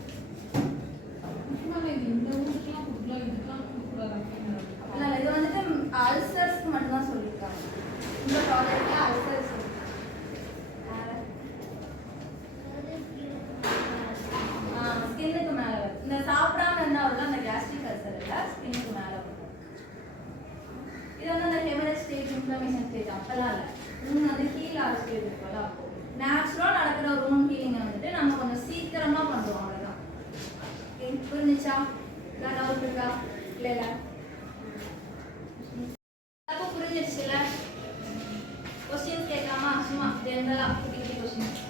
இல்லை இது வந்துட்டு அல்சர்ஸ்க்கு மட்டும்தான் சொல்லியிருக்காங்க. இந்த ப்ராடக்ட்ல அல்சர்ஸ் ஸ்கின்னுக்கு மேலே ஸ்கின்னுக்கு மேலே போகும். இது வந்து அந்த ஹெமரேஜ் ஸ்டேஜ், இன்ஃப்ளமேஷன் ஸ்டேஜ் அப்பெல்லாம் இல்லை. இன்னும் வந்து ஹீல் ஆகிற ஸ்டேஜ் இருக்குல்ல அப்போ நேச்சுரலாக நடக்கிற ஒரு ரூம் ஹீலிங்கை வந்துட்டு நம்ம கொஞ்சம் சீக்கிரமாக பண்ணுவோம். அவ்வளோதான். புரிஞ்சிச்சா? இல்லை டவுட் இருக்கா? இல்லை இல்லை அப்போ புரிஞ்சிருச்சுல? கொஸ்டின்ஸ் கேட்காம சும்மா ஜென்ரலாக குட்டி குட்டி கொஸ்டின்ஸ்.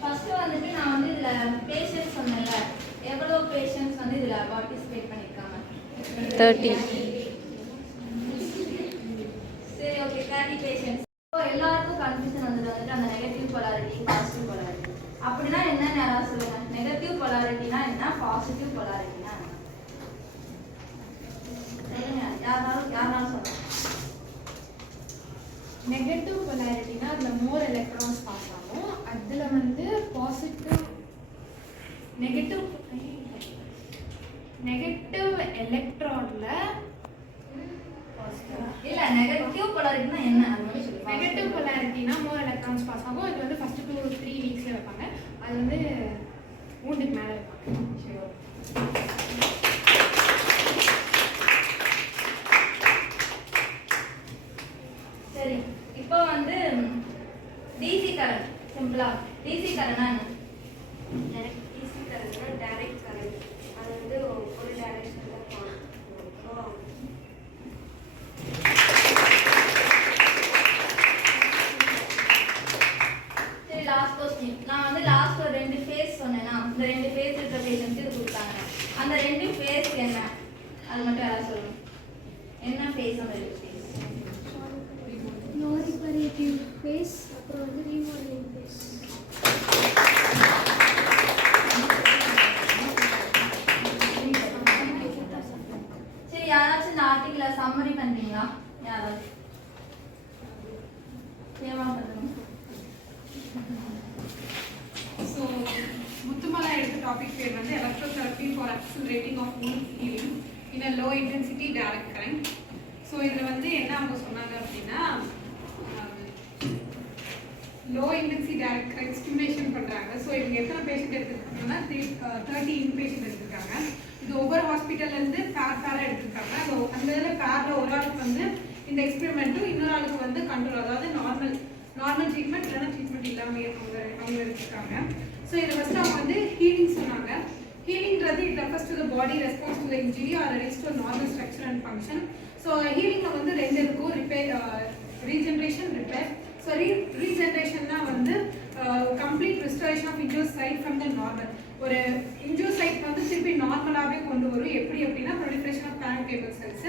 ஃபர்ஸ்ட் வந்துட்டு நான் வந்து இதில் பேஷண்ட்ஸ் சொன்னேன்ல, எவ்வளோ பேஷண்ட்ஸ் வந்து இதில் பார்ட்டிசிபேட் பண்ணியிருக்காங்க? 30. சரி, ஓகே, 30 பேஷண்ட்ஸ். இப்போ எல்லாருக்கும் கன்ஃபியூஷன் வந்துட்டு அந்த நெகட்டிவ் பொலாரிட்டி, பாசிட்டிவ் பொலாரிட்டி. அப்படின்னா என்னன்னு யாராவது சொல்லுங்க. நெகட்டிவ் பொலாரிட்டினா என்ன, பாசிட்டிவ் பொலாரிட்டினா என்ன? சொல்லுங்க, யாராலும் சொல்லுங்க. நெகட்டிவ் பொலாரிட்டினா அதில் மோர் எலக்ட்ரான்ஸ் பாஸ் ஆகும். அதில் வந்து பாசிட்டிவ் நெகட்டிவ் எலக்ட்ரானில் இல்லை, நெகட்டிவ் பொலாரிட்டினா என்ன அது மாதிரி சொல்லுங்க. நெகட்டிவ் பொலாரிட்டினா மோர் எலக்ட்ரான்ஸ் பாஸ் ஆகும். இது வந்து ஃபஸ்ட்டு 2-3 வீக்ஸில் வைப்பாங்க. அது வந்து மூண்டுக்கு மேலே வைப்பாங்க. சரி, இப்போ வந்து டிசி கரண்ட் சிம்பிளா. டிசி கரண்ட்னா என்ன? டிசி கரண்ட்னா டைரக்ட் கரண்ட். அது வந்து ஒரு டைரக்ஷனில் போகும். சரி, லாஸ்ட் கொஸ்டின். நான் வந்து லாஸ்ட் ஒரு 2 ஃபேஸ் சொன்னேன்னா, இந்த 2 ஃபேஸ் இருக்கிற பேஷண்ட்ஸ் இது கொடுத்தாங்க. அந்த 2 ஃபேஸ் என்ன அது மட்டும் யாராவது சொல்லணும். என்ன ஃபேஸ் அந்த 2 ஃபேஸ்? நோரிபரேட்டிவ் ஃபேஸ், அப்புறம் வந்து ரீமாடலிங் ஃபேஸ். சரி, யாராச்சும் இந்த ஆர்டிகிள சம்மரி பண்றீங்களா? யாராவது சேவா பண்ணுங்க. ஸோ முத்துமலா எடுத்த டாபிக் பேர் வந்து electrotherapy for accelerating of wound healing in a low intensity direct current. So இதில் வந்து என்ன அவங்க சொன்னாங்க அப்படின்னா, low intensity direct current stimulation பண்ணுறாங்க. ஸோ இவங்க எத்தனை பேஷண்ட் எடுத்துருக்காங்கன்னா 30 இன்பேஷண்ட் எடுத்திருக்காங்க. இது ஒவ்வொரு ஹாஸ்பிட்டல்லேருந்து பேராக எடுத்திருக்காங்க. ஸோ அந்த இதில் பேரில் ஒரு ஆளுக்கு வந்து இந்த எக்ஸ்பெரிமெண்ட்டும், இன்னொரு ஆளுக்கு வந்து கண்ட்ரோல், அதாவது நார்மல் ட்ரீட்மெண்ட் இல்லைன்னா ட்ரீட்மெண்ட் இல்லாமல் அவங்க எடுத்திருக்காங்க. ஸோ இதை ஃபஸ்ட்டு அவங்க வந்து ஹீலிங் சொன்னாங்க. ஹீலிங்கிறது it refers to the body response to the injury or restore normal structure and function. So ஹீலிங்கில் வந்து 2 இருக்கும், ரீஜென்ரேஷன், ரிப்பேர். ஸோ ரீஜென்ரேஷன்னா வந்து complete restoration of injure site from the normal. ஒரு இன்ஜூர் சைட் வந்து திருப்பி நார்மலாகவே கொண்டு வரும். எப்படி அப்படின்னா proliferation of parenchymal cells.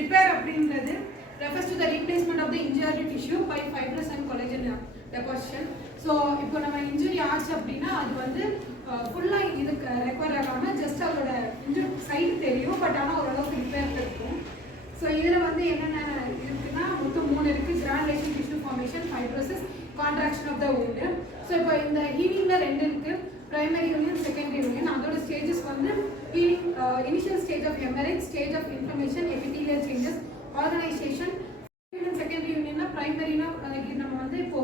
Repair அப்படின்றது refers to the replacement of the injured tissue by fibrous and collagen deposition. So இப்போ நம்ம இன்ஜுரி ஆச்சு அப்படின்னா அது வந்து ஃபுல்லாக இதுக்கு ரெக்வயர் ஆகாமல் ஜஸ்ட் அதோட இன்ஜுரி சைடு தெரியும், பட் ஆனால் ஓரளவுக்கு ரிப்பேர் இருக்கும். ஸோ இதில் வந்து என்னென்ன இருக்குன்னா மொத்தம் 3 இருக்குது. Granulation, tissue formation, fibrosis, contraction of the wound. So இப்போ இந்த ஹீலிங்கில் 2 இருக்குது, பிரைமரி யூனியன், செகண்டரி யூனியன். அதோட ஸ்டேஜஸ் வந்து healing, initial stage of haemorrhage, stage of inflammation, epithelial changes, organisation. Secondary யூனியன்னா பிரைமரினா நம்ம வந்து இப்போ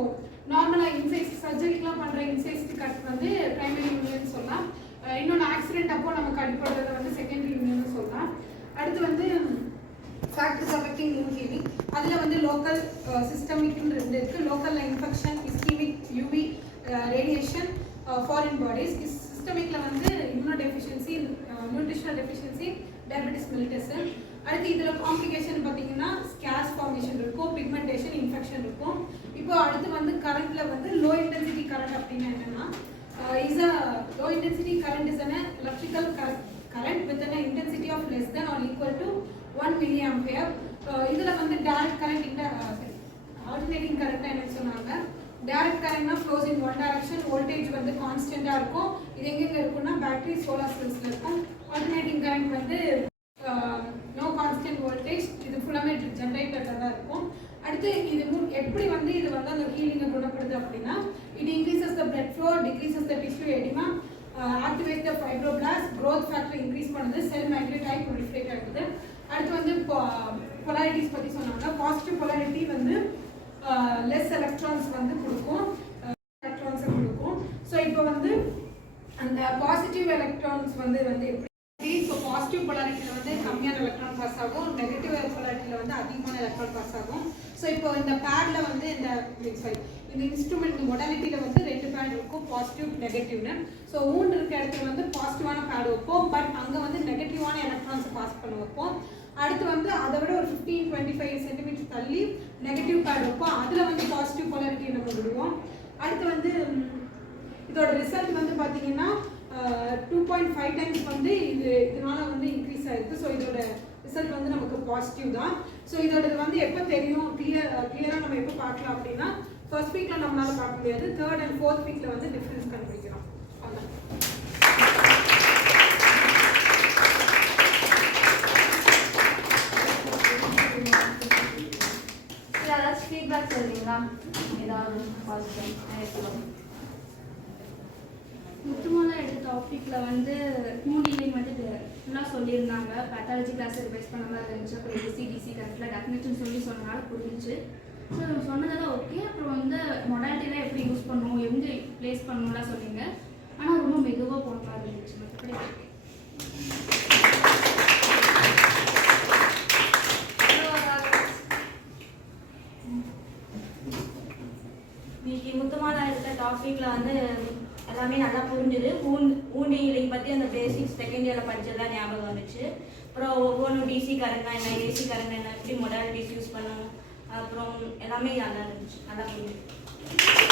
நார்மலாக இன்சைஸ் சர்ஜரிக்கெலாம் பண்ணுற இன்சைஸ் கட் வந்து பிரைமரி யூனியன் சொல்லலாம். இன்னொன்று ஆக்சிடென்ட் அப்போ நமக்கு அடிப்படுறத வந்து செகண்டரி யூனியன் சொல்லலாம். அடுத்து வந்து ஃபேக்டர்ஸ் அஃபெக்டிங் wound healing. அதில் வந்து லோக்கல், சிஸ்டமிக்னு 2 இருக்குது. லோக்கலில் infection, ischaemic, UV radiation, foreign bodies. சிஸ்டமிக்கில் வந்து immunodeficiency, nutritional deficiency, diabetes mellitus. அடுத்து இதில் காம்ப்ளிகேஷன் பார்த்தீங்கன்னா ஸ்கேஸ் ஃபார்மேஷன் இருக்கும், பிக்மெண்டேஷன், இன்ஃபெக்ஷன் இருக்கும். இப்போ அடுத்து வந்து கரண்ட்டில் வந்து லோ இன்டென்சிட்டி கரண்ட் அப்படின்னா என்னென்னா, is a low intensity current is an electrical current with an intensity of less than or equal to 1 milliampere. இதில் வந்து direct current, alternating current என்ன சொன்னாங்க. direct current flows in one direction, voltage வந்து கான்ஸ்டன்ட்டாக இருக்கும். இது எங்கெங்கே இருக்குன்னா பேட்டரி, சோலார் செல்ஸில் இருக்கும். alternating current வந்து நோ கான்ஸ்டன்ட் வோல்டேஜ், இது ஃபுல்லாமே ஜென்ரேட்டரில் தான் இருக்கும். அடுத்து இது எப்படி வந்து இது வந்து அந்த ஹீலிங்கை குணப்படுது அப்படின்னா, it increases the blood flow, decreases the tissue oedema, activate the fibroblast, growth factor increase பண்ணுது, செல் மைக்ரேட் ப்ரொலிஃபரேட் ஆகுது. அடுத்து வந்து பொலாரிட்டிஸ் பற்றி சொன்னாங்க. பாசிட்டிவ் பொலாரிட்டி வந்து லெஸ் எலக்ட்ரான்ஸ் வந்து கொடுக்கும், எலக்ட்ரான்ஸை கொடுக்கும். ஸோ இப்போ வந்து அந்த பாசிட்டிவ் எலக்ட்ரான்ஸ் வந்து எப்படி இப்போ பாசிட்டிவ் பொலாரிட்டியில் வந்து கம்மியான எலக்ட்ரான் பாஸ் ஆகும், நெகட்டிவ் பொலாரிட்டியில் வந்து அதிகமான எலக்ட்ரான் பாஸ் ஆகும். ஸோ இப்போ இந்த பேடில் வந்து இந்த இன்ஸ்ட்ருமெண்ட் இந்த மொடாலிட்டியில் வந்து 2 பேட் இருக்கும், பாசிட்டிவ் நெகட்டிவ்னு. ஸோ ஊன் இருக்க இடத்துல வந்து பாசிட்டிவான பேட் வைப்போம், பட் அங்கே வந்து நெகட்டிவான எலக்ட்ரான்ஸை பாஸ் பண்ண வைப்போம். அடுத்து வந்து அதை விட ஒரு 15-25 சென்டிமீட்டர் தள்ளி நெகட்டிவ் பேட் வைப்போம், அதில் வந்து பாசிட்டிவ் பொலாரிட்டியை நம்ம விடுவோம். அடுத்து வந்து இதோட ரிசல்ட் வந்து பார்த்தீங்கன்னா 2.5 டைம்ஸ் வந்து இதனால வந்து இன்க்ரீஸ் ஆயிருக்கு. ஸோ இதோட ரிசல்ட் வந்து நமக்கு பாசிட்டிவ் தான். ஸோ இதோட வந்து எப்போ தெரியும் கிளியராக நம்ம எப்போ பார்க்கலாம் அப்படின்னா, ஃபர்ஸ்ட் வீக்கில் நம்மளால பார்க்க முடியாது, 3rd and 4th வீக்கில் வந்து டிஃப்ரென்ஸ் கண்டுபிடிக்கிறோம். அவ்வளோதான். ஏதாச்சும் ஃபீட்பேக் சொல்றீங்களா? ஏதாவது பாசிட்டிவ் முத்துமாலா எடுத்த டாப்பிக்கில் வந்து மூடியிலையும் வந்து ஃபுல்லாக சொல்லியிருந்தாங்க. பேத்தாலஜி கிளாஸ் ரிவைஸ் பண்ண மாதிரி இருந்துச்சு. அப்புறம் டிசி கரண்ட்டில் டெஃபினேஷன் சொன்னனால புரிஞ்சிச்சு. ஸோ சொன்னதெல்லாம் ஓகே. அப்புறம் வந்து மொடாலிட்டிலாம் எப்படி யூஸ் பண்ணணும், எங்கே ப்ளேஸ் பண்ணணும்லாம் சொன்னீங்க. ஆனால் ரொம்ப மெதுவாக போன மாதிரி இருந்துச்சு. மற்றபடி இன்னைக்கு முத்துமாலா எடுத்த டாபிக்ல வந்து எல்லாமே நல்லா புரிஞ்சுது. ஊண்டிகளை பற்றி அந்த பேசிக்ஸ் செகண்ட் இயரில் படிச்சதெல்லாம் ஞாபகம் வந்துச்சு. அப்புறம் ஒவ்வொன்றும் டிசி கரண்ட்னா என்ன, ஏசி கரண்ட் என்ன, எப்படி மொடாலிட்டிஸ் யூஸ் பண்ணணும், அப்புறம் எல்லாமே நல்லா இருந்துச்சு, நல்லா புரிஞ்சுது.